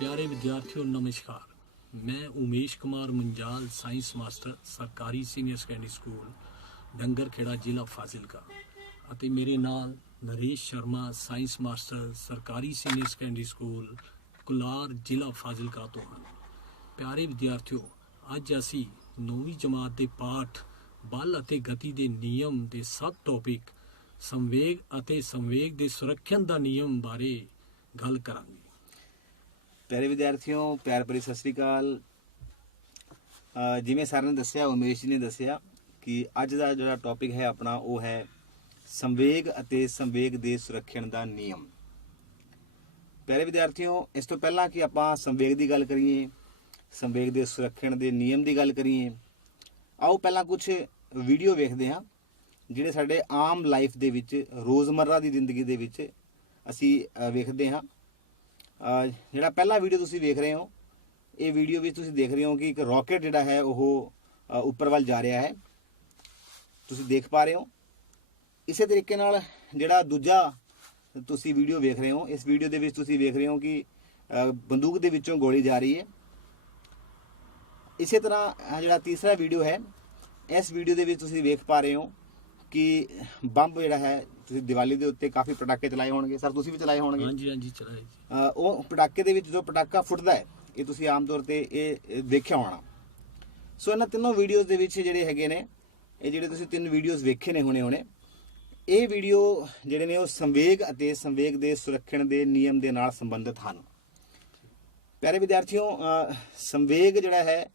प्यारे विद्यार्थियों नमस्कार। मैं उमेश कुमार मुंजाल साइंस मास्टर सरकारी सीनियर सैकेंडरी स्कूल डंगर खेड़ा जिला फाजिलका ਅਤੇ ਮੇਰੇ ਨਾਲ ਨਰੇਸ਼ ਸ਼ਰਮਾ ਸਾਇੰਸ ਮਾਸਟਰ ਸਰਕਾਰੀ ਸੀਨੀਅਰ ਸੈਕੰਡਰੀ ਸਕੂਲ ਕੁਲਾਰ ਜ਼ਿਲ੍ਹਾ ਫਾਜ਼ਿਲਕਾ ਤੋਂ ਹਨ। ਪਿਆਰੇ ਵਿਦਿਆਰਥੀਓ, ਅੱਜ ਅਸੀਂ 9ਵੀਂ ਜਮਾਤ ਦੇ ਪਾਠ ਬਲ ਅਤੇ ਗਤੀ ਦੇ ਨਿਯਮ ਦੇ ਸਬ ਟੌਪਿਕ ਸੰਵੇਗ ਅਤੇ ਸੰਵੇਗ ਦੇ ਸੁਰੱਖਿਅਨ ਦਾ ਨਿਯਮ ਬਾਰੇ ਗੱਲ ਕਰਾਂਗੇ। प्यारे विद्यार्थियों प्यार भरी सत श्री अकाल। जिवें सर ने दसिया, उमेश जी ने दसिया कि अज का जो टॉपिक है अपना वो है संवेग अते संवेग दे सुरक्षण दा नियम। प्यारे विद्यार्थियों, इस तो पहला कि आपां संवेग की गल करिए, संवेग दे सुरक्षण दे नियम की गल करिए, आओ पहला कुछ वीडियो वेखदे हां जिहड़े साडे आम लाइफ दे विच रोज़मर्रा की जिंदगी दे विच असीं वेखदे हां। ਜਿਹੜਾ ਪਹਿਲਾ ਵੀਡੀਓ ਤੁਸੀਂ ਵੇਖ ਰਹੇ ਹੋ, ਇਹ ਵੀਡੀਓ ਵਿੱਚ ਤੁਸੀਂ ਦੇਖ ਰਹੇ ਹੋ ਕਿ ਇੱਕ ਰਾਕਟ ਜਿਹੜਾ ਹੈ ਉਹ ਉੱਪਰ ਵੱਲ ਜਾ ਰਿਹਾ ਹੈ, ਤੁਸੀਂ ਦੇਖ ਪਾ ਰਹੇ ਹੋ। ਇਸੇ ਤਰੀਕੇ ਨਾਲ ਜਿਹੜਾ ਦੂਜਾ ਤੁਸੀਂ ਵੀਡੀਓ ਵੇਖ ਰਹੇ ਹੋ, ਇਸ ਵੀਡੀਓ ਦੇ ਵਿੱਚ ਤੁਸੀਂ ਵੇਖ ਰਹੇ ਹੋ ਕਿ ਬੰਦੂਕ ਦੇ ਵਿੱਚੋਂ ਗੋਲੀ ਜਾ ਰਹੀ ਹੈ। ਇਸੇ ਤਰ੍ਹਾਂ ਜਿਹੜਾ ਤੀਸਰਾ ਵੀਡੀਓ ਹੈ, ਇਸ ਵੀਡੀਓ ਦੇ ਵਿੱਚ ਤੁਸੀਂ ਵੇਖ ਪਾ ਰਹੇ ਹੋ ਕਿ ਬੰਬ ਜਿਹੜਾ ਹੈ, ਤੁਸੀਂ ਦੀਵਾਲੀ ਦੇ ਉੱਤੇ ਕਾਫੀ ਪਟਾਕੇ ਚਲਾਏ ਹੋਣਗੇ, ਸਰ ਤੁਸੀਂ ਵੀ ਚਲਾਏ ਹੋਣਗੇ। ਹਾਂਜੀ ਚਲਾਏ ਜੀ। ਉਹ ਪਟਾਕੇ ਦੇ ਵਿੱਚ ਜੋ ਪਟਾਕਾ ਫੁੱਟਦਾ ਹੈ, ਇਹ ਤੁਸੀਂ ਆਮ ਤੌਰ ਤੇ ਇਹ ਦੇਖਿਆ ਹੋਣਾ। ਸੋ ਇਹਨਾਂ ਤਿੰਨੋਂ ਵੀਡੀਓਜ਼ ਦੇ ਵਿੱਚ ਜਿਹੜੇ ਹੈਗੇ ਨੇ, ਇਹ ਜਿਹੜੇ ਤੁਸੀਂ ਤਿੰਨ ਵੀਡੀਓਜ਼ ਵੇਖੇ ਨੇ ਹੁਣੇ ਇਹ ਵੀਡੀਓ ਜਿਹੜੇ ਨੇ ਉਹ ਸੰਵੇਗ ਅਤੇ ਸੰਵੇਗ ਦੇ ਸੁਰੱਖਿਅਨ ਦੇ ਨਿਯਮ ਦੇ ਨਾਲ ਸੰਬੰਧਿਤ ਹਨ। ਪਿਆਰੇ ਵਿਦਿਆਰਥੀਓ, ਸੰਵੇਗ ਜਿਹੜਾ ਹੈ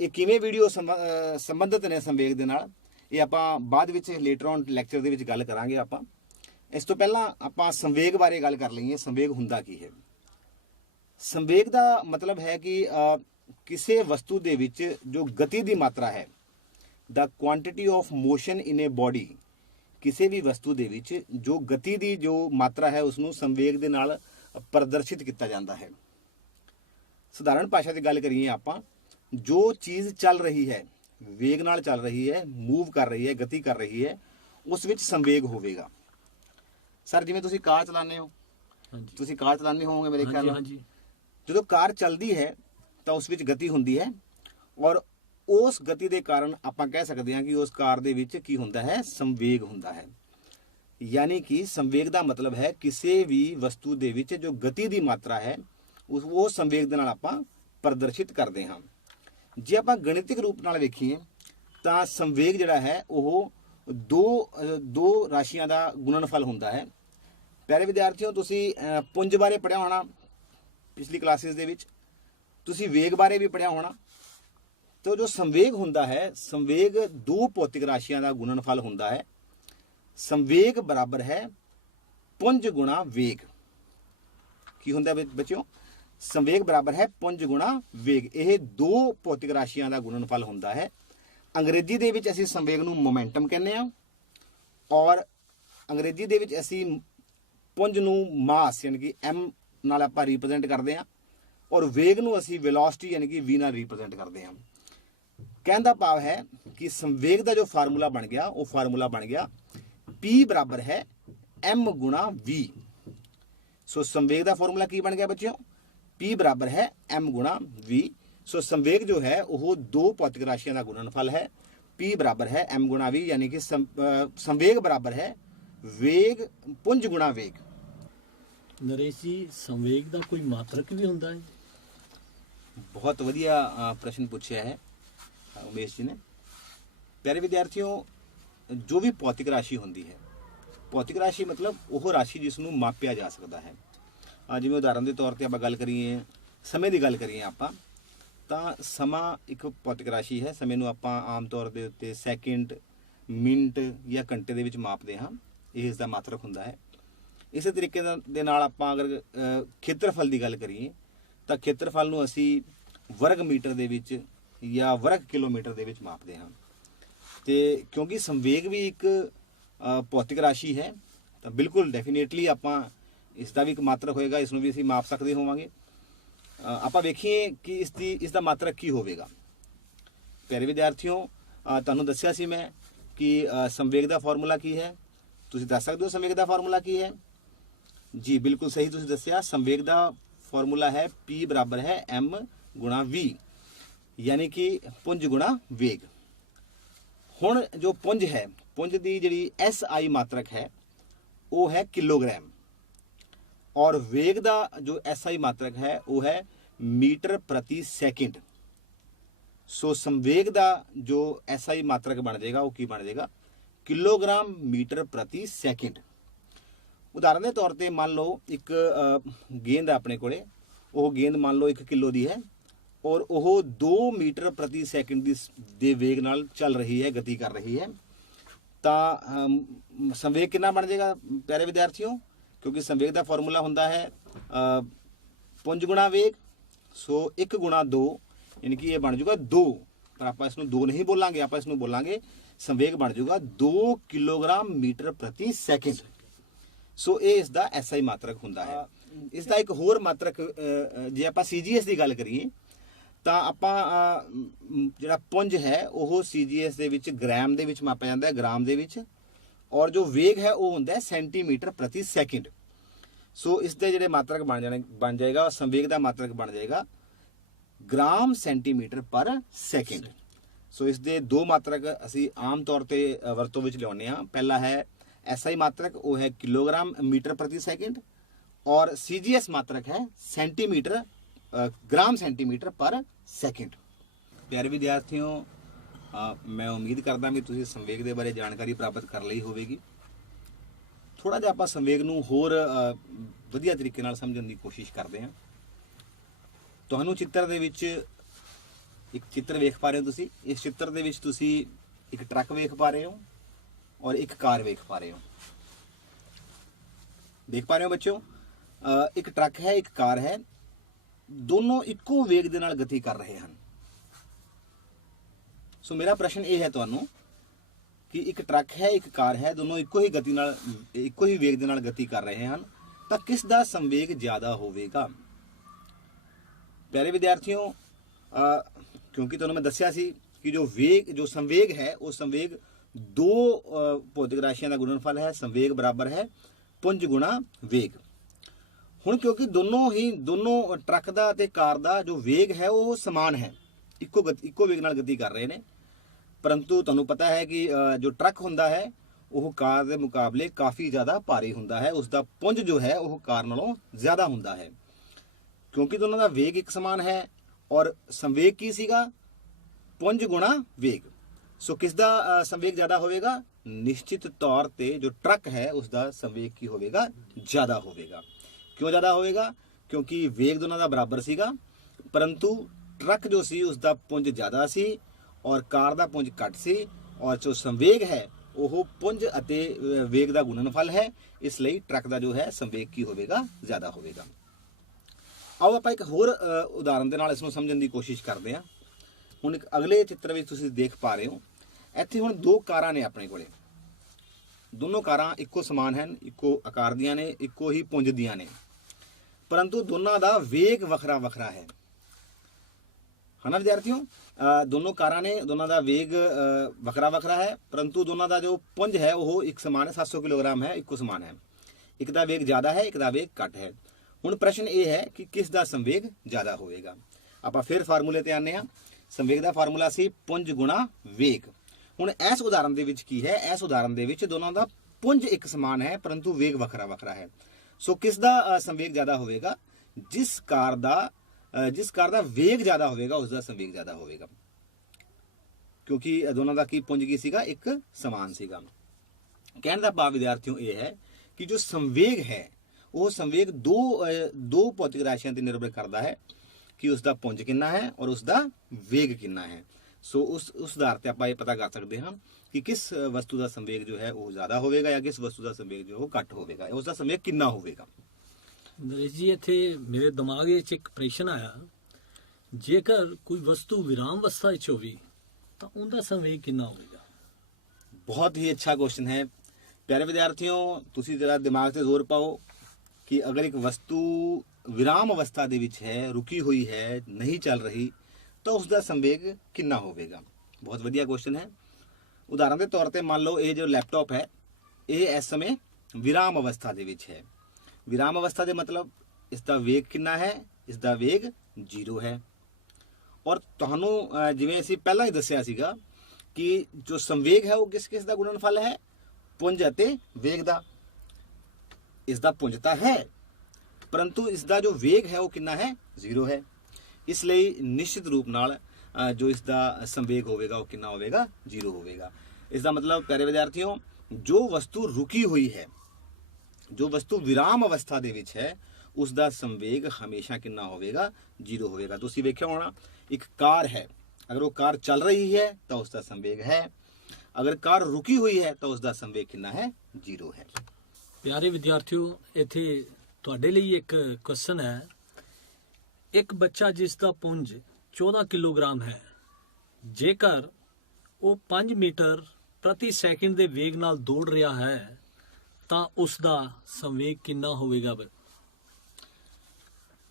ਇਹ ਕਿਵੇਂ ਵੀਡੀਓ ਸੰਬੰਧਿਤ ਨੇ ਸੰਵੇਗ ਦੇ ਨਾਲ, ਇਹ ਆਪਾਂ ਬਾਅਦ ਵਿੱਚ ਲੇਟਰ ਔਨ ਲੈਕਚਰ ਦੇ ਵਿੱਚ ਗੱਲ ਕਰਾਂਗੇ। ਆਪਾਂ ਇਸ ਤੋਂ ਪਹਿਲਾਂ ਆਪਾਂ ਸੰਵੇਗ ਬਾਰੇ ਗੱਲ ਕਰ ਲਈਏ। ਸੰਵੇਗ ਹੁੰਦਾ ਕੀ ਹੈ? ਸੰਵੇਗ ਦਾ ਮਤਲਬ ਹੈ ਕਿ ਕਿਸੇ ਵਸਤੂ ਦੇ ਵਿੱਚ ਜੋ ਗਤੀ ਦੀ ਮਾਤਰਾ ਹੈ, the quantity of motion in a body, ਕਿਸੇ ਵੀ ਵਸਤੂ ਦੇ ਵਿੱਚ ਜੋ ਗਤੀ ਦੀ ਜੋ ਮਾਤਰਾ ਹੈ ਉਸ ਨੂੰ ਸੰਵੇਗ ਦੇ ਨਾਲ ਪ੍ਰਦਰਸ਼ਿਤ ਕੀਤਾ ਜਾਂਦਾ ਹੈ। ਸਧਾਰਨ ਭਾਸ਼ਾ ਦੀ ਗੱਲ ਕਰੀਏ ਆਪਾਂ, ਜੋ ਚੀਜ਼ ਚੱਲ ਰਹੀ ਹੈ, ਵੇਗ ਨਾਲ ਚੱਲ ਰਹੀ ਹੈ, ਮੂਵ ਕਰ ਰਹੀ ਹੈ, ਗਤੀ ਕਰ ਰਹੀ ਹੈ, ਉਸ ਵਿੱਚ ਸੰਵੇਗ ਹੋਵੇਗਾ। ਸਰ ਜਿਵੇਂ ਤੁਸੀਂ ਕਾਰ ਚਲਾਉਂਦੇ ਹੋ, ਤੁਸੀਂ ਕਾਰ ਚਲਾਉਂਦੇ ਹੋਵੋਗੇ ਮੇਰੇ ਖਿਆਲ ਨਾਲ। ਜਦੋਂ ਕਾਰ ਚੱਲਦੀ ਹੈ ਤਾਂ ਉਸ ਵਿੱਚ ਗਤੀ ਹੁੰਦੀ ਹੈ, ਔਰ ਉਸ ਗਤੀ ਦੇ ਕਾਰਨ ਆਪਾਂ ਕਹਿ ਸਕਦੇ ਹਾਂ ਕਿ ਉਸ ਕਾਰ ਦੇ ਵਿੱਚ ਕੀ ਹੁੰਦਾ ਹੈ? ਸੰਵੇਗ ਹੁੰਦਾ ਹੈ। ਯਾਨੀ ਕਿ ਸੰਵੇਗ ਦਾ ਮਤਲਬ ਹੈ ਕਿਸੇ ਵੀ ਵਸਤੂ ਦੇ ਵਿੱਚ ਜੋ ਗਤੀ ਦੀ ਮਾਤਰਾ ਹੈ ਉਹ ਸੰਵੇਗ ਦੇ ਨਾਲ ਆਪਾਂ ਪ੍ਰਦਰਸ਼ਿਤ ਕਰਦੇ ਹਾਂ। ਜੇ ਆਪਾਂ ਗਣਿਤਿਕ ਰੂਪ ਨਾਲ ਵੇਖੀਏ ਤਾਂ ਸੰਵੇਗ ਜਿਹੜਾ ਹੈ ਉਹ ਦੋ ਰਾਸ਼ੀਆਂ ਦਾ ਗੁਣਨਫਲ ਹੁੰਦਾ ਹੈ। ਪਿਆਰੇ ਵਿਦਿਆਰਥੀਓ, ਤੁਸੀਂ ਪੁੰਜ ਬਾਰੇ ਪੜ੍ਹਿਆ ਹੋਣਾ ਪਿਛਲੀ ਕਲਾਸਿਸ ਦੇ ਵਿੱਚ, ਤੁਸੀਂ ਵੇਗ ਬਾਰੇ ਵੀ ਪੜ੍ਹਿਆ ਹੋਣਾ। ਤਾਂ ਜੋ ਸੰਵੇਗ ਹੁੰਦਾ ਹੈ, ਸੰਵੇਗ ਦੋ ਭੌਤਿਕ ਰਾਸ਼ੀਆਂ ਦਾ ਗੁਣਨਫਲ ਹੁੰਦਾ ਹੈ। ਸੰਵੇਗ ਬਰਾਬਰ ਹੈ ਪੁੰਜ ਗੁਣਾ ਵੇਗ। ਕੀ ਹੁੰਦਾ ਬੱਚਿਓ? ਸੰਵੇਗ ਬਰਾਬਰ ਹੈ ਪੁੰਜ ਗੁਣਾ ਵੇਗ। ਇਹ ਦੋ ਭੌਤਿਕ ਰਾਸ਼ੀਆਂ ਦਾ ਗੁਣਨਫਲ ਹੁੰਦਾ ਹੈ। ਅੰਗਰੇਜ਼ੀ ਦੇ ਵਿੱਚ ਅਸੀਂ ਸੰਵੇਗ ਨੂੰ ਮੋਮੈਂਟਮ ਕਹਿੰਦੇ ਹਾਂ, ਔਰ ਅੰਗਰੇਜ਼ੀ ਦੇ ਵਿੱਚ ਅਸੀਂ ਪੁੰਜ ਨੂੰ ਮਾਸ ਯਾਨੀ ਕਿ m ਨਾਲ ਆਪਾਂ ਰਿਪਰੈਜ਼ੈਂਟ ਕਰਦੇ ਹਾਂ, ਔਰ ਵੇਗ ਨੂੰ ਅਸੀਂ ਵੈਲੋਸਿਟੀ ਯਾਨੀ ਕਿ v ਨਾਲ ਰਿਪਰੈਜ਼ੈਂਟ ਕਰਦੇ ਹਾਂ। ਕਹਿਣ ਦਾ ਭਾਵ ਹੈ ਕਿ ਸੰਵੇਗ ਦਾ ਜੋ ਫਾਰਮੂਲਾ ਬਣ ਗਿਆ, ਉਹ ਫਾਰਮੂਲਾ ਬਣ ਗਿਆ p ਬਰਾਬਰ ਹੈ m ਗੁਣਾ v। ਸੋ ਸੰਵੇਗ ਦਾ ਫਾਰਮੂਲਾ ਕੀ ਬਣ ਗਿਆ ਬੱਚਿਓ? p ਬਰਾਬਰ ਹੈ m ਗੁਣਾ v। ਸੋ ਸੰਵੇਗ ਜੋ ਹੈ ਉਹ ਦੋ ਭੌਤਿਕ ਰਾਸ਼ੀਆਂ ਦਾ ਗੁਣਨਫਲ ਹੈ। p ਬਰਾਬਰ ਹੈ m ਗੁਣਾ v, ਯਾਨੀ ਕਿ ਸੰਵੇਗ ਬਰਾਬਰ ਹੈ ਵੇਗ ਪੁੰਜ ਗੁਣਾ ਵੇਗ। ਨਰੇਸ਼ ਜੀ, ਸੰਵੇਗ ਦਾ ਕੋਈ ਮਾਤਰਕ ਵੀ ਹੁੰਦਾ ਹੈ? ਬਹੁਤ ਵਧੀਆ ਪ੍ਰਸ਼ਨ ਪੁੱਛਿਆ ਹੈ ਉਮੇਸ਼ ਜੀ ਨੇ। ਪਿਆਰੇ ਵਿਦਿਆਰਥੀਓ, ਜੋ ਵੀ ਭੌਤਿਕ ਰਾਸ਼ੀ ਹੁੰਦੀ ਹੈ, ਭੌਤਿਕ ਰਾਸ਼ੀ ਮਤਲਬ ਉਹ ਰਾਸ਼ੀ ਜਿਸ ਨੂੰ ਮਾਪਿਆ ਜਾ ਸਕਦਾ ਹੈ। ਜਿਵੇਂ ਉਦਾਹਰਨ ਦੇ ਤੌਰ ਤੇ ਆਪਾਂ ਗੱਲ ਕਰੀਏ, ਸਮੇਂ ਦੀ ਗੱਲ ਕਰੀਏ ਆਪਾਂ, ਤਾਂ ਸਮਾਂ ਇੱਕ ਭੌਤਿਕ ਰਾਸ਼ੀ ਹੈ। ਸਮੇਂ ਨੂੰ ਆਪਾਂ ਆਮ ਤੌਰ ਦੇ ਉੱਤੇ ਸੈਕਿੰਡ, ਮਿੰਟ ਜਾਂ ਘੰਟੇ ਦੇ ਵਿੱਚ ਮਾਪਦੇ ਹਾਂ। ਇਹ ਇਸ ਦਾ ਮਾਤਰਕ ਹੁੰਦਾ ਹੈ। ਇਸੇ ਤਰੀਕੇ ਦੇ ਨਾਲ ਆਪਾਂ ਅਗਰ ਖੇਤਰਫਲ ਦੀ ਗੱਲ ਕਰੀਏ ਤਾਂ ਖੇਤਰਫਲ ਨੂੰ ਅਸੀਂ ਵਰਗ ਮੀਟਰ ਦੇ ਵਿੱਚ ਜਾਂ ਵਰਗ ਕਿਲੋਮੀਟਰ ਦੇ ਵਿੱਚ ਮਾਪਦੇ ਹਾਂ। ਤੇ ਕਿਉਂਕਿ ਸੰਵੇਗ ਵੀ ਇੱਕ ਭੌਤਿਕ ਰਾਸ਼ੀ ਹੈ, ਤਾਂ ਬਿਲਕੁਲ ਡੈਫੀਨੇਟਲੀ ਆਪਾਂ ਇਸ ਦਾ ਵੀ ਇੱਕ ਮਾਤਰਕ ਹੋਏਗਾ, ਇਸ ਨੂੰ ਵੀ ਅਸੀਂ ਮਾਪ ਸਕਦੇ ਹੋਵਾਂਗੇ। ਆਪਾਂ ਵੇਖੀਏ ਕਿ ਇਸ ਦਾ ਮਾਤਰਕ ਕੀ ਹੋਵੇਗਾ। ਪਿਆਰੇ ਵਿਦਿਆਰਥੀਓ, ਤੁਹਾਨੂੰ ਦੱਸਿਆ ਸੀ ਮੈਂ ਕਿ ਸੰਵੇਗ ਦਾ ਫਾਰਮੂਲਾ ਕੀ ਹੈ। ਤੁਸੀਂ ਦੱਸ ਸਕਦੇ ਹੋ ਸੰਵੇਗ ਦਾ ਫਾਰਮੂਲਾ ਕੀ ਹੈ? ਜੀ ਬਿਲਕੁਲ ਸਹੀ ਤੁਸੀਂ ਦੱਸਿਆ। ਸੰਵੇਗ ਦਾ ਫਾਰਮੂਲਾ ਹੈ P ਬਰਾਬਰ ਹੈ M ਗੁਣਾ V, ਯਾਨੀ ਕਿ ਪੁੰਜ ਗੁਣਾ ਵੇਗ। ਹੁਣ ਜੋ ਪੁੰਜ ਹੈ, ਪੁੰਜ ਦੀ ਜਿਹੜੀ SI ਮਾਤਰਕ ਹੈ ਉਹ ਹੈ ਕਿਲੋਗ੍ਰਾਮ, ਔਰ ਵੇਗ ਦਾ ਜੋ SI ਮਾਤਰਕ ਹੈ ਉਹ ਹੈ मीटर प्रति सेकंड। सो संवेग का जो SI मात्रक बन जाएगा वो की बन जाएगा किलोग्राम मीटर प्रति सेकंड। उदाहरण के तौर पर मान लो एक गेंद अपने कोले, वो गेंद मान लो 1 किलो की है और वो 2 मीटर प्रति सेकंड दे वेग नाल चल रही है, गति कर रही है, तो संवेग कितना बन जाएगा प्यारे विद्यार्थियों? क्योंकि संवेग का फॉर्मूला होता है पुंज गुणा वेग, सो 1 गुणा 2 यानी कि ये बन जाएगा 2, पर आप इसमें 2 नहीं बोलांगे, आप इसमें बोलांगे संवेग बन जाएगा 2 किलोग्राम मीटर प्रति सेकंड। सो ये इसका SI मात्रक होता है। इसका एक होर मात्रक जे आप CGS की गल करिए तो आप जो पुंज है वो CGS दे विच ग्राम दे विच मापा जाता है, ग्राम दे विच, और जो वेग है वो होता है सेंटीमीटर प्रति सेकंड। सो इसके जोड़े मात्रक बन जाएगा, संवेग का मात्रक बन जाएगा ग्राम सेंटीमीटर पर सेकंड। सो इसके 2 मात्रक असी आम तौर पर वरतों में लियाने। पहला है SI मात्रक, वो है किलोग्राम मीटर प्रति सेकंड, और CGS मात्रक है सेंटीमीटर ग्राम सेंटीमीटर पर सेकंड। प्यारे विद्यार्थियों, मैं उम्मीद करदा भी तुसीं संवेग के बारे जानकारी प्राप्त कर ली होगी। थोड़ा जिहा आपां संवेग नूं होर वधिया तरीके नाल समझण दी कोशिश करते हैं। तुहानूं चित्र दे विच एक चित्र वेख पा रहे हो तुसीं, इस चित्र दे विच तुसीं एक ट्रक वेख पा रहे हो और एक कार वेख पा रहे हो। देख पा रहे हो बच्चों, एक ट्रक है, एक कार है, दोनों इक्को वेग दे नाल गति कर रहे हैं। सो मेरा प्रश्न ये है तुहानूं कि एक ट्रक है, एक कार है, दोनों इक्को ही गति नाल, इक्को ही वेग दे नाल गति कर रहे हैं, तो किस दा संवेग ज्यादा होवेगा? प्यारे विद्यार्थियों, क्योंकि तुहानूं मैं दस्सिया सी कि जो संवेग है वो संवेग 2 भौतिक राशियां का गुणनफल है। संवेग बराबर है पुंज गुणा वेग। हुण क्योंकि दोनों ट्रक दा ते कार दा जो वेग है वो समान है, इक्को वेग नाल गति कर रहे हैं, परंतु तुहानूं पता है कि जो ट्रक हुंदा है वो कार के मुकाबले काफ़ी ज़्यादा भारी हुंदा है, उसका पुंज जो है वो कार नालों ज़्यादा हुंदा है। क्योंकि दोनों का वेग एक समान है और संवेग की सीगा पुंज गुणा वेग। सो किसका संवेग ज़्यादा होवेगा? निश्चित तौर पे जो ट्रक है उसका संवेग की होवेगा ज़्यादा होवेगा। क्यों ज़्यादा होवेगा? क्योंकि वेग दोनों का बराबर सीगा, परंतु ट्रक जो सी उसका पुंज ज़्यादा सी और कार का पुंज घट सी, और जो संवेग है वो पुंज अते वेग का गुणनफल है, इसलिए ट्रक का जो है संवेग की होवेगा ज़्यादा होवेगा। आओ आप एक होर उदाहरण के नाल इसनूं समझण की कोशिश करते हैं। हुण एक अगले चित्र में तुसीं देख पा रहे हो, इत्थे हुण 2 कारां ने अपने कोले, दोनों कारां इक्को समान हैं, इक्को आकार दियां ने, इक्को ही पुंज दियां ने, परंतु दोनों का वेग वखरा वखरा है ना विद्यार्थियों? दोनों कारां ने, दोनों का वेग वखरा वखरा है, परंतु दोनों का जो पुंज है वो एक समान है, 700 किलोग्राम है, इक्को समान है। एक का वेग ज़्यादा है, एक का वेग घट है। हुण प्रश्न ये है कि किस दा संवेग ज़्यादा होवेगा? आपां फिर फार्मूले ते आने आ। संवेग का फार्मूला सी पुंज गुणा वेग। हुण इस उदाहरण दे विच की है? इस उदाहरण दे विच दोनों का पुंज एक समान है परंतु वेग वखरा वखरा है। सो किस दा संवेग ज़्यादा होवेगा? जिस कार दा वेग ज़्यादा होवेगा उसका संवेग ज़्यादा होवेगा, क्योंकि दोनों का की पुंज की सीगा एक समान सीगा। कहने का भाव विद्यार्थियों ये है कि जो संवेग है वो संवेग दो भौतिक राशियों पर निर्भर करता है कि उसका पुंज कितना है और उसका वेग कितना है। सो उस आधार पर आप ये पता कर सकते हैं कि किस वस्तु का संवेग जो है वो ज़्यादा होवेगा या किस वस्तु का संवेग जो है वो घट होवेगा, उसका संवेग कितना होवेगा। नरेश जी, इत्थे मेरे दिमाग विच एक प्रश्न आया, जेकर कोई वस्तु विराम अवस्था विच होवे तां उनका संवेग कितना होवेगा? बहुत ही अच्छा क्वेश्चन है प्यारे विद्यार्थियों। तुसीं जरा दिमाग से जोर पाओ कि अगर एक वस्तु विराम अवस्था दे विच है, रुकी हुई है, नहीं चल रही, तो उसका संवेग कितना होवेगा? बहुत वधिया क्वेश्चन है। उदाहरण के तौर पर मान लो ये जो लैपटॉप है ये इस समय विराम अवस्था दे विच है। विराम अवस्था दे मतलब ਇਸ ਦਾ ਵੇਗ ਕਿੰਨਾ ਹੈ? ਇਸ ਦਾ ਵੇਗ 0 ਹੈ। ਔਰ ਤੁਹਾਨੂੰ ਜਿਵੇਂ ਅਸੀਂ ਪਹਿਲਾਂ ਹੀ ਦੱਸਿਆ ਸੀਗਾ ਕਿ ਜੋ ਸੰਵੇਗ ਹੈ ਉਹ ਕਿਸ ਕਿਸ ਦਾ ਗੁਣਨਫਲ ਹੈ? ਪੁੰਜ ਅਤੇ ਵੇਗ ਦਾ। ਇਸ ਦਾ ਪੁੰਜ ਤਾਂ ਹੈ, ਪਰੰਤੂ ਇਸ ਦਾ ਜੋ ਵੇਗ ਹੈ ਉਹ ਕਿੰਨਾ ਹੈ? 0 ਹੈ। ਇਸ ਲਈ ਨਿਸ਼ਚਿਤ ਰੂਪ ਨਾਲ ਜੋ ਇਸ ਦਾ ਸੰਵੇਗ ਹੋਵੇਗਾ ਉਹ ਕਿੰਨਾ ਹੋਵੇਗਾ? 0 ਹੋਵੇਗਾ। ਇਸ ਦਾ ਮਤਲਬ ਪਿਆਰੇ ਵਿਦਿਆਰਥੀਓ, ਜੋ ਵਸਤੂ ਰੁਕੀ ਹੋਈ ਹੈ, ਜੋ ਵਸਤੂ ਵਿਰਾਮ ਅਵਸਥਾ ਦੇ ਵਿੱਚ ਹੈ, ਉਸ ਦਾ ਸੰਵੇਗ ਹਮੇਸ਼ਾ ਕਿੰਨਾ ਹੋਵੇਗਾ? 0 ਹੋਵੇਗਾ। ਤੁਸੀਂ ਵੇਖਿਆ ਹੋਣਾ, ਇੱਕ ਕਾਰ ਹੈ, ਅਗਰ ਉਹ ਕਾਰ ਚੱਲ ਰਹੀ ਹੈ ਤਾਂ ਉਸ ਦਾ ਸੰਵੇਗ ਹੈ, ਅਗਰ ਕਾਰ ਰੁਕੀ ਹੋਈ ਹੈ ਤਾਂ ਉਸ ਦਾ ਸੰਵੇਗ ਕਿੰਨਾ ਹੈ? 0 ਹੈ। ਪਿਆਰੇ ਵਿਦਿਆਰਥੀਓ, ਇੱਥੇ ਤੁਹਾਡੇ ਲਈ ਇੱਕ ਕੁਐਸਚਨ ਹੈ। ਇੱਕ ਬੱਚਾ ਜਿਸ ਦਾ ਪੁੰਜ 14 ਕਿਲੋਗ੍ਰਾਮ ਹੈ, ਜੇਕਰ ਉਹ 5 ਮੀਟਰ ਪ੍ਰਤੀ ਸੈਕਿੰਡ ਦੇ ਵੇਗ ਨਾਲ ਦੌੜ ਰਿਹਾ ਹੈ ਤਾਂ ਉਸ ਦਾ ਸੰਵੇਗ ਕਿੰਨਾ ਹੋਵੇਗਾ?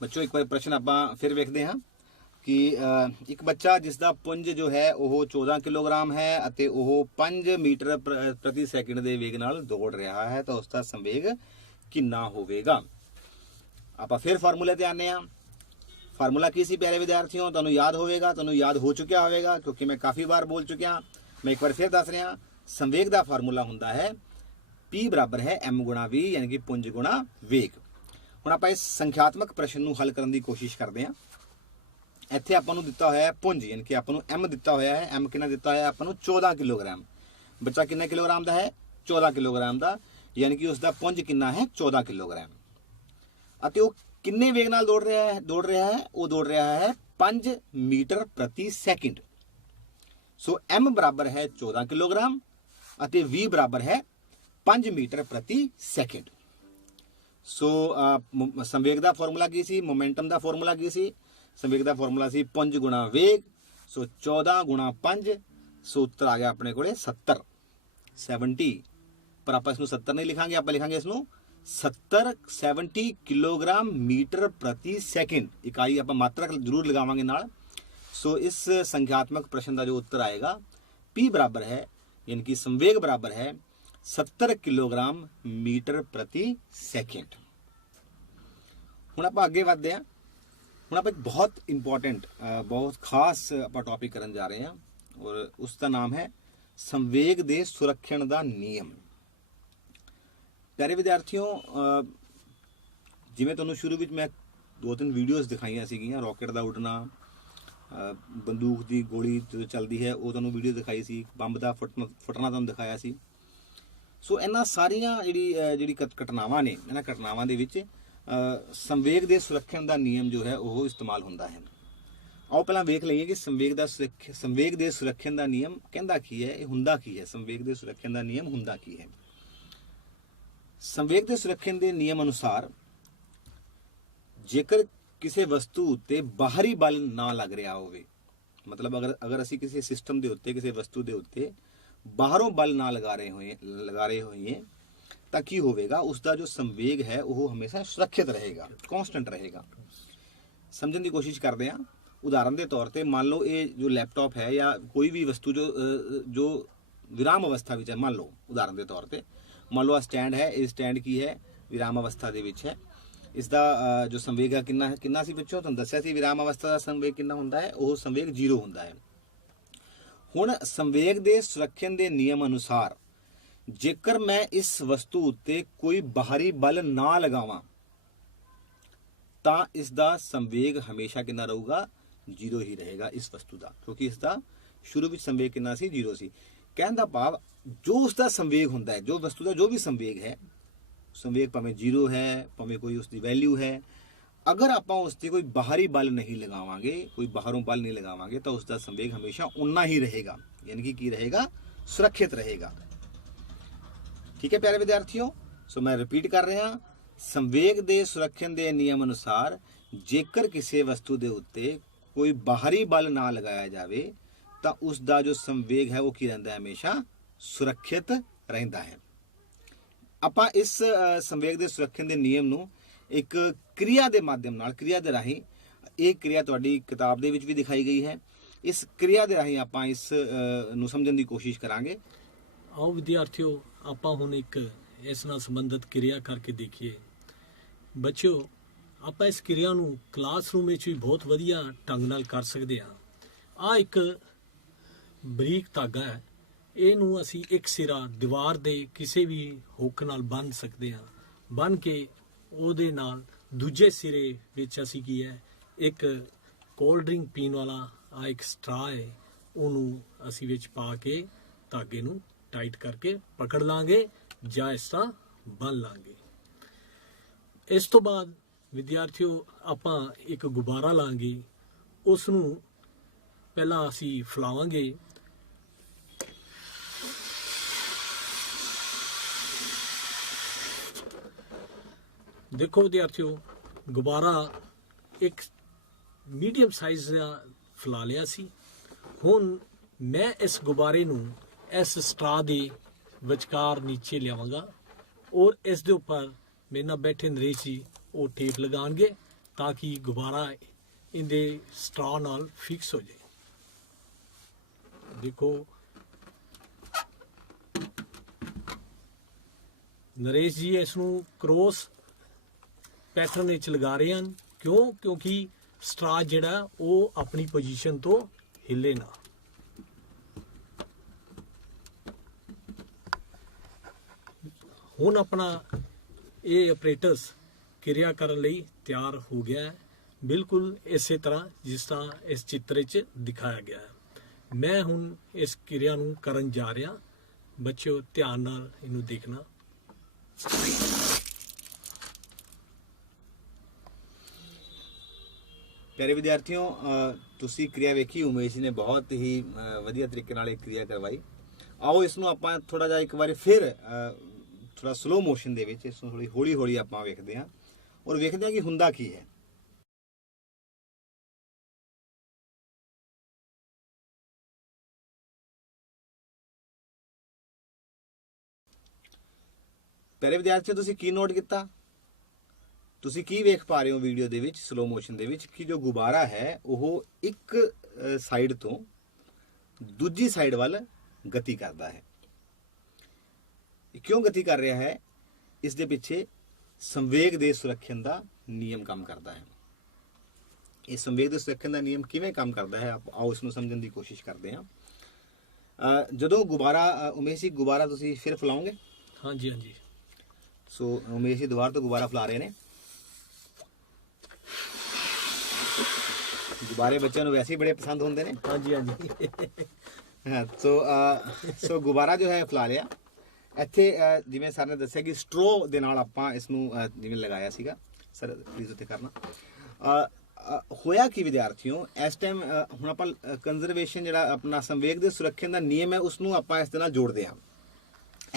ਬੱਚੋ, ਇੱਕ ਵਾਰ ਪ੍ਰਸ਼ਨ ਆਪਾਂ ਫਿਰ ਵੇਖਦੇ ਹਾਂ ਕਿ ਇੱਕ ਬੱਚਾ ਜਿਸ ਦਾ ਪੁੰਜ ਜੋ ਹੈ ਉਹ 14 ਕਿਲੋਗ੍ਰਾਮ ਹੈ ਅਤੇ ਉਹ 5 ਮੀਟਰ ਪ੍ਰਤੀ ਸੈਕਿੰਡ ਦੇ ਵੇਗ ਨਾਲ ਦੌੜ ਰਿਹਾ ਹੈ ਤਾਂ ਉਸ ਦਾ ਸੰਵੇਗ ਕਿੰਨਾ ਹੋਵੇਗਾ? ਆਪਾਂ ਫਿਰ ਫਾਰਮੂਲੇ ਤੇ ਆਨੇ ਆ। ਫਾਰਮੂਲਾ ਕੀ ਸੀ ਪਿਆਰੇ ਵਿਦਿਆਰਥੀਓ? ਤੁਹਾਨੂੰ ਯਾਦ ਹੋਵੇਗਾ, ਤੁਹਾਨੂੰ ਯਾਦ ਹੋ ਚੁੱਕਿਆ ਹੋਵੇਗਾ ਕਿਉਂਕਿ ਮੈਂ ਕਾਫੀ ਵਾਰ ਬੋਲ ਚੁੱਕਿਆ। ਮੈਂ ਇੱਕ ਵਾਰ ਫਿਰ ਦੱਸ ਰਿਹਾ। ਸੰਵੇਗ ਦਾ ਫਾਰਮੂਲਾ ਹੁੰਦਾ ਹੈ P ਬਰਾਬਰ ਹੈ m ਗੁਣਾ v, ਯਾਨੀ ਕਿ ਪੁੰਜ ਗੁਣਾ ਵੇਗ। ਹੁਣ ਆਪਾਂ ਇਸ ਸੰਖਿਆਤਮਕ ਪ੍ਰਸ਼ਨ ਨੂੰ ਹੱਲ ਕਰਨ ਦੀ ਕੋਸ਼ਿਸ਼ ਕਰਦੇ ਹਾਂ। ਇੱਥੇ ਆਪਾਂ ਨੂੰ ਦਿੱਤਾ ਹੋਇਆ ਹੈ ਪੁੰਜ, ਯਾਨੀ ਕਿ ਆਪਾਂ ਨੂੰ m ਦਿੱਤਾ ਹੋਇਆ ਹੈ। m ਕਿੰਨਾ ਦਿੱਤਾ ਹੋਇਆ ਆਪਾਂ ਨੂੰ? 14 ਕਿਲੋਗ੍ਰਾਮ। ਬੱਚਾ ਕਿੰਨੇ ਕਿਲੋਗ੍ਰਾਮ ਦਾ ਹੈ? 14 ਕਿਲੋਗ੍ਰਾਮ ਦਾ, ਯਾਨੀ ਕਿ ਉਸ ਦਾ ਪੁੰਜ ਕਿੰਨਾ ਹੈ? 14 ਕਿਲੋਗ੍ਰਾਮ। ਅਤੇ ਉਹ ਕਿੰਨੇ ਵੇਗ ਨਾਲ ਦੌੜ ਰਿਹਾ ਹੈ? ਉਹ ਦੌੜ ਰਿਹਾ ਹੈ 5 ਮੀਟਰ ਪ੍ਰਤੀ ਸੈਕਿੰਡ। ਸੋ m ਬਰਾਬਰ ਹੈ 14 ਕਿਲੋਗ੍ਰਾਮ ਅਤੇ v ਬਰਾਬਰ ਹੈ 5 ਮੀਟਰ ਪ੍ਰਤੀ ਸੈਕਿੰਡ। ਸੋ ਸੰਵੇਗ ਦਾ ਫਾਰਮੂਲਾ ਕੀ ਸੀ? ਮੋਮੈਂਟਮ ਦਾ ਫਾਰਮੂਲਾ ਕੀ ਸੀ? ਸੰਵੇਗ ਦਾ ਫਾਰਮੂਲਾ ਸੀ ਪੁੰਜ ਗੁਣਾ ਵੇਗ। ਸੋ 14 ਗੁਣਾ 5, ਸੋ ਉੱਤਰ ਆ ਗਿਆ ਆਪਣੇ ਕੋਲੇ 70। ਪਰ ਆਪਾਂ ਇਸ ਨੂੰ 70 ਨਹੀਂ ਲਿਖਾਂਗੇ, ਆਪਾਂ ਲਿਖਾਂਗੇ ਇਸ ਨੂੰ 70 ਕਿਲੋਗ੍ਰਾਮ ਮੀਟਰ ਪ੍ਰਤੀ ਸੈਕਿੰਡ। ਇਕਾਈ ਆਪਾਂ ਮਾਤਰਾ ਜ਼ਰੂਰ ਲਗਾਵਾਂਗੇ ਨਾਲ। ਸੋ ਇਸ ਸੰਖਿਆਤਮਕ ਪ੍ਰਸ਼ਨ ਦਾ ਜੋ ਉੱਤਰ ਆਏਗਾ P ਬਰਾਬਰ ਹੈ, ਯਾਨੀ ਕਿ ਸੰਵੇਗ ਬਰਾਬਰ ਹੈ 70 ਕਿਲੋਗ੍ਰਾਮ ਮੀਟਰ ਪ੍ਰਤੀ ਸੈਕਿੰਡ। ਹੁਣ ਆਪਾਂ ਅੱਗੇ ਵਧਦੇ ਹਾਂ। ਹੁਣ ਆਪਾਂ ਇੱਕ ਬਹੁਤ ਇੰਪੋਰਟੈਂਟ, ਬਹੁਤ ਖਾਸ ਆਪਾਂ ਟੌਪਿਕ ਕਰਨ ਜਾ ਰਹੇ ਹਾਂ ਔਰ ਉਸ ਦਾ ਨਾਮ ਹੈ ਸੰਵੇਗ ਦੇ ਸੁਰੱਖਣ ਦਾ ਨਿਯਮ। ਪਿਆਰੇ ਵਿਦਿਆਰਥੀਓ, ਜਿਵੇਂ ਤੁਹਾਨੂੰ ਸ਼ੁਰੂ ਵਿੱਚ ਮੈਂ 2-3 ਵੀਡੀਓਜ਼ ਦਿਖਾਈਆਂ ਸੀਗੀਆਂ, ਰਾਕਟ ਦਾ ਉੱਡਣਾ, ਬੰਦੂਕ ਦੀ ਗੋਲੀ ਜਦੋਂ ਚੱਲਦੀ ਹੈ ਉਹ ਤੁਹਾਨੂੰ ਵੀਡੀਓ ਦਿਖਾਈ ਸੀ, ਬੰਬ ਦਾ ਫਟਣਾ ਤੁਹਾਨੂੰ ਦਿਖਾਇਆ ਸੀ। ਸੋ ਇਹਨਾਂ ਸਾਰੀਆਂ ਜਿਹੜੀ ਘਟਨਾਵਾਂ ਨੇ, ਇਹਨਾਂ ਘਟਨਾਵਾਂ ਦੇ ਵਿੱਚ ਸੰਵੇਗ ਦੇ ਸੁਰੱਖਣ ਦਾ ਨਿਯਮ ਜੋ ਹੈ ਉਹ ਇਸਤੇਮਾਲ ਹੁੰਦਾ ਹੈ। ਆਓ ਪਹਿਲਾਂ ਵੇਖ ਲਈਏ ਕਿ ਸੰਵੇਗ ਦੇ ਸੁਰੱਖਣ ਦਾ ਨਿਯਮ ਕਹਿੰਦਾ ਕੀ ਹੈ, ਇਹ ਹੁੰਦਾ ਕੀ ਹੈ। ਸੰਵੇਗ ਦੇ ਸੁਰੱਖਣ ਦਾ ਨਿਯਮ ਹੁੰਦਾ ਕੀ ਹੈ? ਸੰਵੇਗ ਦੇ ਸੁਰੱਖਣ ਦੇ ਨਿਯਮ ਅਨੁਸਾਰ ਜੇਕਰ ਕਿਸੇ ਵਸਤੂ ਉੱਤੇ ਬਾਹਰੀ ਬਲ ਨਾ ਲੱਗ ਰਿਹਾ ਹੋਵੇ, ਮਤਲਬ ਅਗਰ ਅਸੀਂ ਕਿਸੇ ਸਿਸਟਮ ਦੇ ਉੱਤੇ, ਕਿਸੇ ਵਸਤੂ ਦੇ ਉੱਤੇ ਬਾਹਰੋਂ ਬਲ ਨਾ ਲਗਾ ਰਹੇ ਹੋਈਏ ਤਾਂ ਕੀ ਹੋਵੇਗਾ? ਉਸ ਦਾ ਜੋ ਸੰਵੇਗ ਹੈ ਉਹ ਹਮੇਸ਼ਾ ਸੁਰੱਖਿਅਤ ਰਹੇਗਾ, ਕਾਂਸਟੈਂਟ ਰਹੇਗਾ। ਸਮਝਣ ਦੀ ਕੋਸ਼ਿਸ਼ ਕਰਦੇ ਹਾਂ। ਉਦਾਹਰਨ ਦੇ ਤੌਰ ਤੇ ਮੰਨ ਲਓ ਇਹ ਜੋ ਲੈਪਟਾਪ ਹੈ ਜਾਂ ਕੋਈ ਵੀ ਵਸਤੂ ਜੋ ਵਿਰਾਮ ਅਵਸਥਾ ਵਿੱਚ ਹੈ, ਮੰਨ ਲਓ ਉਦਾਹਰਨ ਦੇ ਤੌਰ ਤੇ ਮੰਨ ਲਓ ਆ ਸਟੈਂਡ ਹੈ, ਇਹ ਸਟੈਂਡ ਕੀ ਹੈ? ਵਿਰਾਮ ਅਵਸਥਾ ਦੇ ਵਿੱਚ ਹੈ। ਇਸ ਦਾ ਜੋ ਸੰਵੇਗ ਹੈ ਕਿੰਨਾ ਸੀ ਬੱਚੋ? ਤੁਹਾਨੂੰ ਦੱਸਿਆ ਸੀ ਵਿਰਾਮ ਅਵਸਥਾ ਦਾ ਸੰਵੇਗ ਕਿੰਨਾ ਹੁੰਦਾ ਹੈ? ਉਹ ਸੰਵੇਗ 0 ਹੁੰਦਾ ਹੈ। ਹੁਣ ਸੰਵੇਗ ਦੇ ਸੁਰੱਖਣ ਦੇ ਨਿਯਮ ਅਨੁਸਾਰ ਜੇਕਰ ਮੈਂ ਇਸ ਵਸਤੂ ਉੱਤੇ ਕੋਈ ਬਾਹਰੀ ਬਲ ਨਾ ਲਗਾਵਾਂ ਤਾਂ ਇਸ ਦਾ ਸੰਵੇਗ ਹਮੇਸ਼ਾ ਕਿੰਨਾ ਰਹੂਗਾ? 0 ਹੀ ਰਹੇਗਾ ਇਸ ਵਸਤੂ ਦਾ, ਕਿਉਂਕਿ ਇਸ ਦਾ ਸ਼ੁਰੂ ਵਿੱਚ ਸੰਵੇਗ ਕਿੰਨਾ ਸੀ? 0 ਸੀ। ਕਹਿਣ ਦਾ ਭਾਵ ਜੋ ਉਸ ਦਾ ਸੰਵੇਗ ਹੁੰਦਾ ਹੈ, ਜੋ ਵਸਤੂ ਦਾ ਜੋ ਵੀ ਸੰਵੇਗ ਹੈ, ਸੰਵੇਗ ਭਾਵੇਂ 0 ਹੈ, ਭਾਵੇਂ ਕੋਈ ਉਸ ਦੀ ਵੈਲਿਊ ਹੈ, ਅਗਰ ਆਪਾਂ ਉਸ ਤੇ ਕੋਈ ਬਾਹਰੀ ਬਲ ਨਹੀਂ ਲਗਾਵਾਂਗੇ, ਕੋਈ ਬਾਹਰੋਂ ਬਲ ਨਹੀਂ ਲਗਾਵਾਂਗੇ ਤਾਂ ਉਸ ਦਾ ਸੰਵੇਗ ਹਮੇਸ਼ਾ ਉਨਾ ਹੀ ਰਹੇਗਾ, ਯਾਨੀ ਕਿ ਕੀ ਰਹੇਗਾ? ਸੁਰੱਖਿਅਤ ਰਹੇਗਾ। ਠੀਕ ਹੈ ਪਿਆਰੇ ਵਿਦਿਆਰਥੀਓ, ਸੋ ਮੈਂ ਰਿਪੀਟ ਕਰ ਰਿਹਾ। ਸੰਵੇਗ ਦੇ ਸੁਰੱਖਣ ਦੇ ਨਿਯਮ ਅਨੁਸਾਰ ਜੇਕਰ ਕਿਸੇ ਵਸਤੂ ਦੇ ਉੱਤੇ ਕੋਈ ਬਾਹਰੀ ਬਲ ਨਾ ਲਗਾਇਆ ਜਾਵੇ ਤਾਂ ਉਸ ਦਾ ਜੋ ਸੰਵੇਗ ਹੈ ਉਹ ਕੀ ਰਹਿੰਦਾ ਹੈ? ਹਮੇਸ਼ਾ ਸੁਰੱਖਿਅਤ ਰਹਿੰਦਾ ਹੈ। ਆਪਾਂ ਇਸ ਸੰਵੇਗ ਦੇ ਸੁਰੱਖਣ ਦੇ ਨਿਯਮ ਨੂੰ ਇੱਕ ਕਿਰਿਆ ਦੇ ਮਾਧਿਅਮ ਨਾਲ, ਕਿਰਿਆ ਦੇ ਰਾਹੀਂ, ਇਹ ਕਿਰਿਆ ਤੁਹਾਡੀ ਕਿਤਾਬ ਦੇ ਵਿੱਚ ਵੀ ਦਿਖਾਈ ਗਈ ਹੈ, ਇਸ ਕਿਰਿਆ ਦੇ ਰਾਹੀਂ ਆਪਾਂ ਇਸ ਨੂੰ ਸਮਝਣ ਦੀ ਕੋਸ਼ਿਸ਼ ਕਰਾਂਗੇ। ਆਓ ਵਿਦਿਆਰਥੀਓ, ਆਪਾਂ ਹੁਣ ਇੱਕ ਇਸ ਨਾਲ ਸੰਬੰਧਿਤ ਕਿਰਿਆ ਕਰਕੇ ਦੇਖੀਏ। ਬੱਚਿਓ, ਆਪਾਂ ਇਸ ਕਿਰਿਆ ਨੂੰ ਕਲਾਸਰੂਮ ਵਿੱਚ ਵੀ ਬਹੁਤ ਵਧੀਆ ਢੰਗ ਨਾਲ ਕਰ ਸਕਦੇ ਹਾਂ। ਆ ਇੱਕ ਬਰੀਕ ਧਾਗਾ ਹੈ, ਇਹਨੂੰ ਅਸੀਂ ਇੱਕ ਸਿਰਾ ਦੀਵਾਰ ਦੇ ਕਿਸੇ ਵੀ ਹੁੱਕ ਨਾਲ ਬੰਨ੍ਹ ਸਕਦੇ ਹਾਂ। ਬੰਨ੍ਹ ਕੇ ਉਹਦੇ ਨਾਲ ਦੂਜੇ ਸਿਰੇ ਵਿੱਚ ਅਸੀਂ ਕੀ ਹੈ, ਇੱਕ ਕੋਲਡ ਡਰਿੰਕ ਪੀਣ ਵਾਲਾ ਆ ਇੱਕ ਸਟਰਾ ਹੈ, ਉਹਨੂੰ ਅਸੀਂ ਵਿੱਚ ਪਾ ਕੇ ਧਾਗੇ ਨੂੰ ਟਾਈਟ ਕਰਕੇ ਪਕੜ ਲਾਂਗੇ ਜਾਂ ਇਸ ਤਰ੍ਹਾਂ ਬੰਨ੍ਹ ਲਾਂਗੇ। ਇਸ ਤੋਂ ਬਾਅਦ ਵਿਦਿਆਰਥੀਓ ਆਪਾਂ ਇੱਕ ਗੁਬਾਰਾ ਲਾਂਗੇ, ਉਸ ਨੂੰ ਪਹਿਲਾਂ ਅਸੀਂ ਫੈਲਾਵਾਂਗੇ। ਦੇਖੋ ਵਿਦਿਆਰਥੀਓ, ਗੁਬਾਰਾ ਇੱਕ ਮੀਡੀਅਮ ਸਾਈਜ਼ ਦਾ ਫੈਲਾ ਲਿਆ ਸੀ। ਹੁਣ ਮੈਂ ਇਸ ਗੁਬਾਰੇ ਨੂੰ ਇਸ ਸਟਰਾ ਦੇ ਵਿਚਕਾਰ ਨੀਚੇ ਲਿਆਵਾਂਗਾ ਔਰ ਇਸ ਦੇ ਉੱਪਰ ਮੇਰੇ ਨਾਲ ਬੈਠੇ ਨਰੇਸ਼ ਜੀ ਉਹ ਟੇਪ ਲਗਾਉਣਗੇ ਤਾਂ ਕਿ ਗੁਬਾਰਾ ਇਹਦੇ ਸਟਰਾ ਨਾਲ ਫਿਕਸ ਹੋ ਜਾਏ। ਦੇਖੋ ਨਰੇਸ਼ ਜੀ ਇਸ ਨੂੰ ਕ੍ਰੋਸ ਪੈਟਰਨ ਵਿੱਚ ਲਗਾ ਰਹੇ ਹਨ। ਕਿਉਂਕਿ ਸਟਰਾ ਜਿਹੜਾ ਉਹ ਆਪਣੀ ਪੋਜੀਸ਼ਨ ਤੋਂ ਹਿੱਲੇ ਨਾ। ਹੁਣ ਆਪਣਾ ਇਹ ਆਪਰੇਟਸ ਕਿਰਿਆ ਕਰਨ ਲਈ ਤਿਆਰ ਹੋ ਗਿਆ ਹੈ, ਬਿਲਕੁਲ ਇਸੇ ਤਰ੍ਹਾਂ ਜਿਸ ਤਰ੍ਹਾਂ ਇਸ ਚਿੱਤਰ 'ਚ ਦਿਖਾਇਆ ਗਿਆ ਹੈ। ਮੈਂ ਹੁਣ ਇਸ ਕਿਰਿਆ ਨੂੰ ਕਰਨ ਜਾ ਰਿਹਾ। ਬੱਚਿਓ ਧਿਆਨ ਨਾਲ ਇਹਨੂੰ ਦੇਖਣਾ। ਪਿਆਰੇ ਵਿਦਿਆਰਥੀਓ, ਤੁਸੀਂ ਕਿਰਿਆ ਵੇਖੀ, ਉਮੇਸ਼ ਜੀ ਨੇ ਬਹੁਤ ਹੀ ਵਧੀਆ ਤਰੀਕੇ ਨਾਲ ਇਹ ਕਿਰਿਆ ਕਰਵਾਈ। ਆਓ ਇਸ ਨੂੰ ਆਪਾਂ ਥੋੜਾ ਜਿਹਾ ਇੱਕ ਵਾਰੀ ਫਿਰ ਥੋੜਾ ਸਲੋ ਮੋਸ਼ਨ ਦੇ ਵਿੱਚ ਇਸ ਨੂੰ ਥੋੜੀ ਹੌਲੀ ਹੌਲੀ ਆਪਾਂ ਵੇਖਦੇ ਹਾਂ ਔਰ ਵੇਖਦੇ ਹਾਂ ਕਿ ਹੁੰਦਾ ਕੀ ਹੈ। ਪਿਆਰੇ ਵਿਦਿਆਰਥੀਓ, ਤੁਸੀਂ ਕੀ ਨੋਟ ਕੀਤਾ? ਤੁਸੀਂ ਕੀ ਵੇਖ ਪਾ ਰਹੇ ਹੋ ਵੀਡੀਓ ਦੇ ਵਿੱਚ ਸਲੋ ਮੋਸ਼ਨ ਦੇ ਵਿੱਚ ਕਿ ਜੋ ਗੁਬਾਰਾ ਹੈ ਉਹ ਇੱਕ ਸਾਈਡ ਤੋਂ ਦੂਜੀ ਸਾਈਡ ਵੱਲ ਗਤੀ ਕਰਦਾ ਹੈ। ਕਿਉਂ ਗਤੀ ਕਰ ਰਿਹਾ ਹੈ? ਇਸ ਦੇ ਪਿੱਛੇ ਸੰਵੇਗ ਦੇ ਸੁਰੱਖਿਅਨ ਦਾ ਨਿਯਮ ਕੰਮ ਕਰਦਾ ਹੈ। ਇਹ ਸੰਵੇਗ ਦੇ ਸੁਰੱਖਿਅਨ ਦਾ ਨਿਯਮ ਕਿਵੇਂ ਕੰਮ ਕਰਦਾ ਹੈ, ਆਓ ਇਸ ਨੂੰ ਸਮਝਣ ਦੀ ਕੋਸ਼ਿਸ਼ ਕਰਦੇ ਹਾਂ। ਜਦੋਂ ਗੁਬਾਰਾ, ਉਮੇਸ਼ ਜੀ ਗੁਬਾਰਾ ਤੁਸੀਂ ਫਿਰ ਫੈਲਾਓਗੇ? ਹਾਂਜੀ ਹਾਂਜੀ। ਸੋ ਉਮੇਸ਼ ਜੀ ਦੁਬਾਰਾ ਤੋਂ ਗੁਬਾਰਾ ਫੈਲਾ ਰਹੇ ਨੇ। ਗੁਬਾਰੇ ਬੱਚਿਆਂ ਨੂੰ ਵੈਸੇ ਹੀ ਬੜੇ ਪਸੰਦ ਹੁੰਦੇ ਨੇ। ਹਾਂਜੀ ਹਾਂਜੀ। ਹਾਂ, ਸੋ ਗੁਬਾਰਾ ਜੋ ਹੈ ਫੈਲਾ ਲਿਆ। ਇੱਥੇ ਜਿਵੇਂ ਸਰ ਨੇ ਦੱਸਿਆ ਕਿ ਸਟ੍ਰੋ ਦੇ ਨਾਲ ਆਪਾਂ ਇਸ ਨੂੰ ਜਿਵੇਂ ਲਗਾਇਆ ਸੀਗਾ। ਸਰ ਪਲੀਜ਼ ਉੱਤੇ ਕਰਨਾ। ਹੋਇਆ ਕਿ ਵਿਦਿਆਰਥੀਓ, ਇਸ ਟਾਈਮ ਹੁਣ ਆਪਾਂ ਕੰਜ਼ਰਵੇਸ਼ਨ ਜਿਹੜਾ ਆਪਣਾ ਸੰਵੇਗ ਦੇ ਸੁਰੱਖਿਅਨ ਦਾ ਨਿਯਮ ਹੈ ਉਸ ਨੂੰ ਆਪਾਂ ਇਸ ਦੇ ਨਾਲ ਜੋੜਦੇ ਹਾਂ।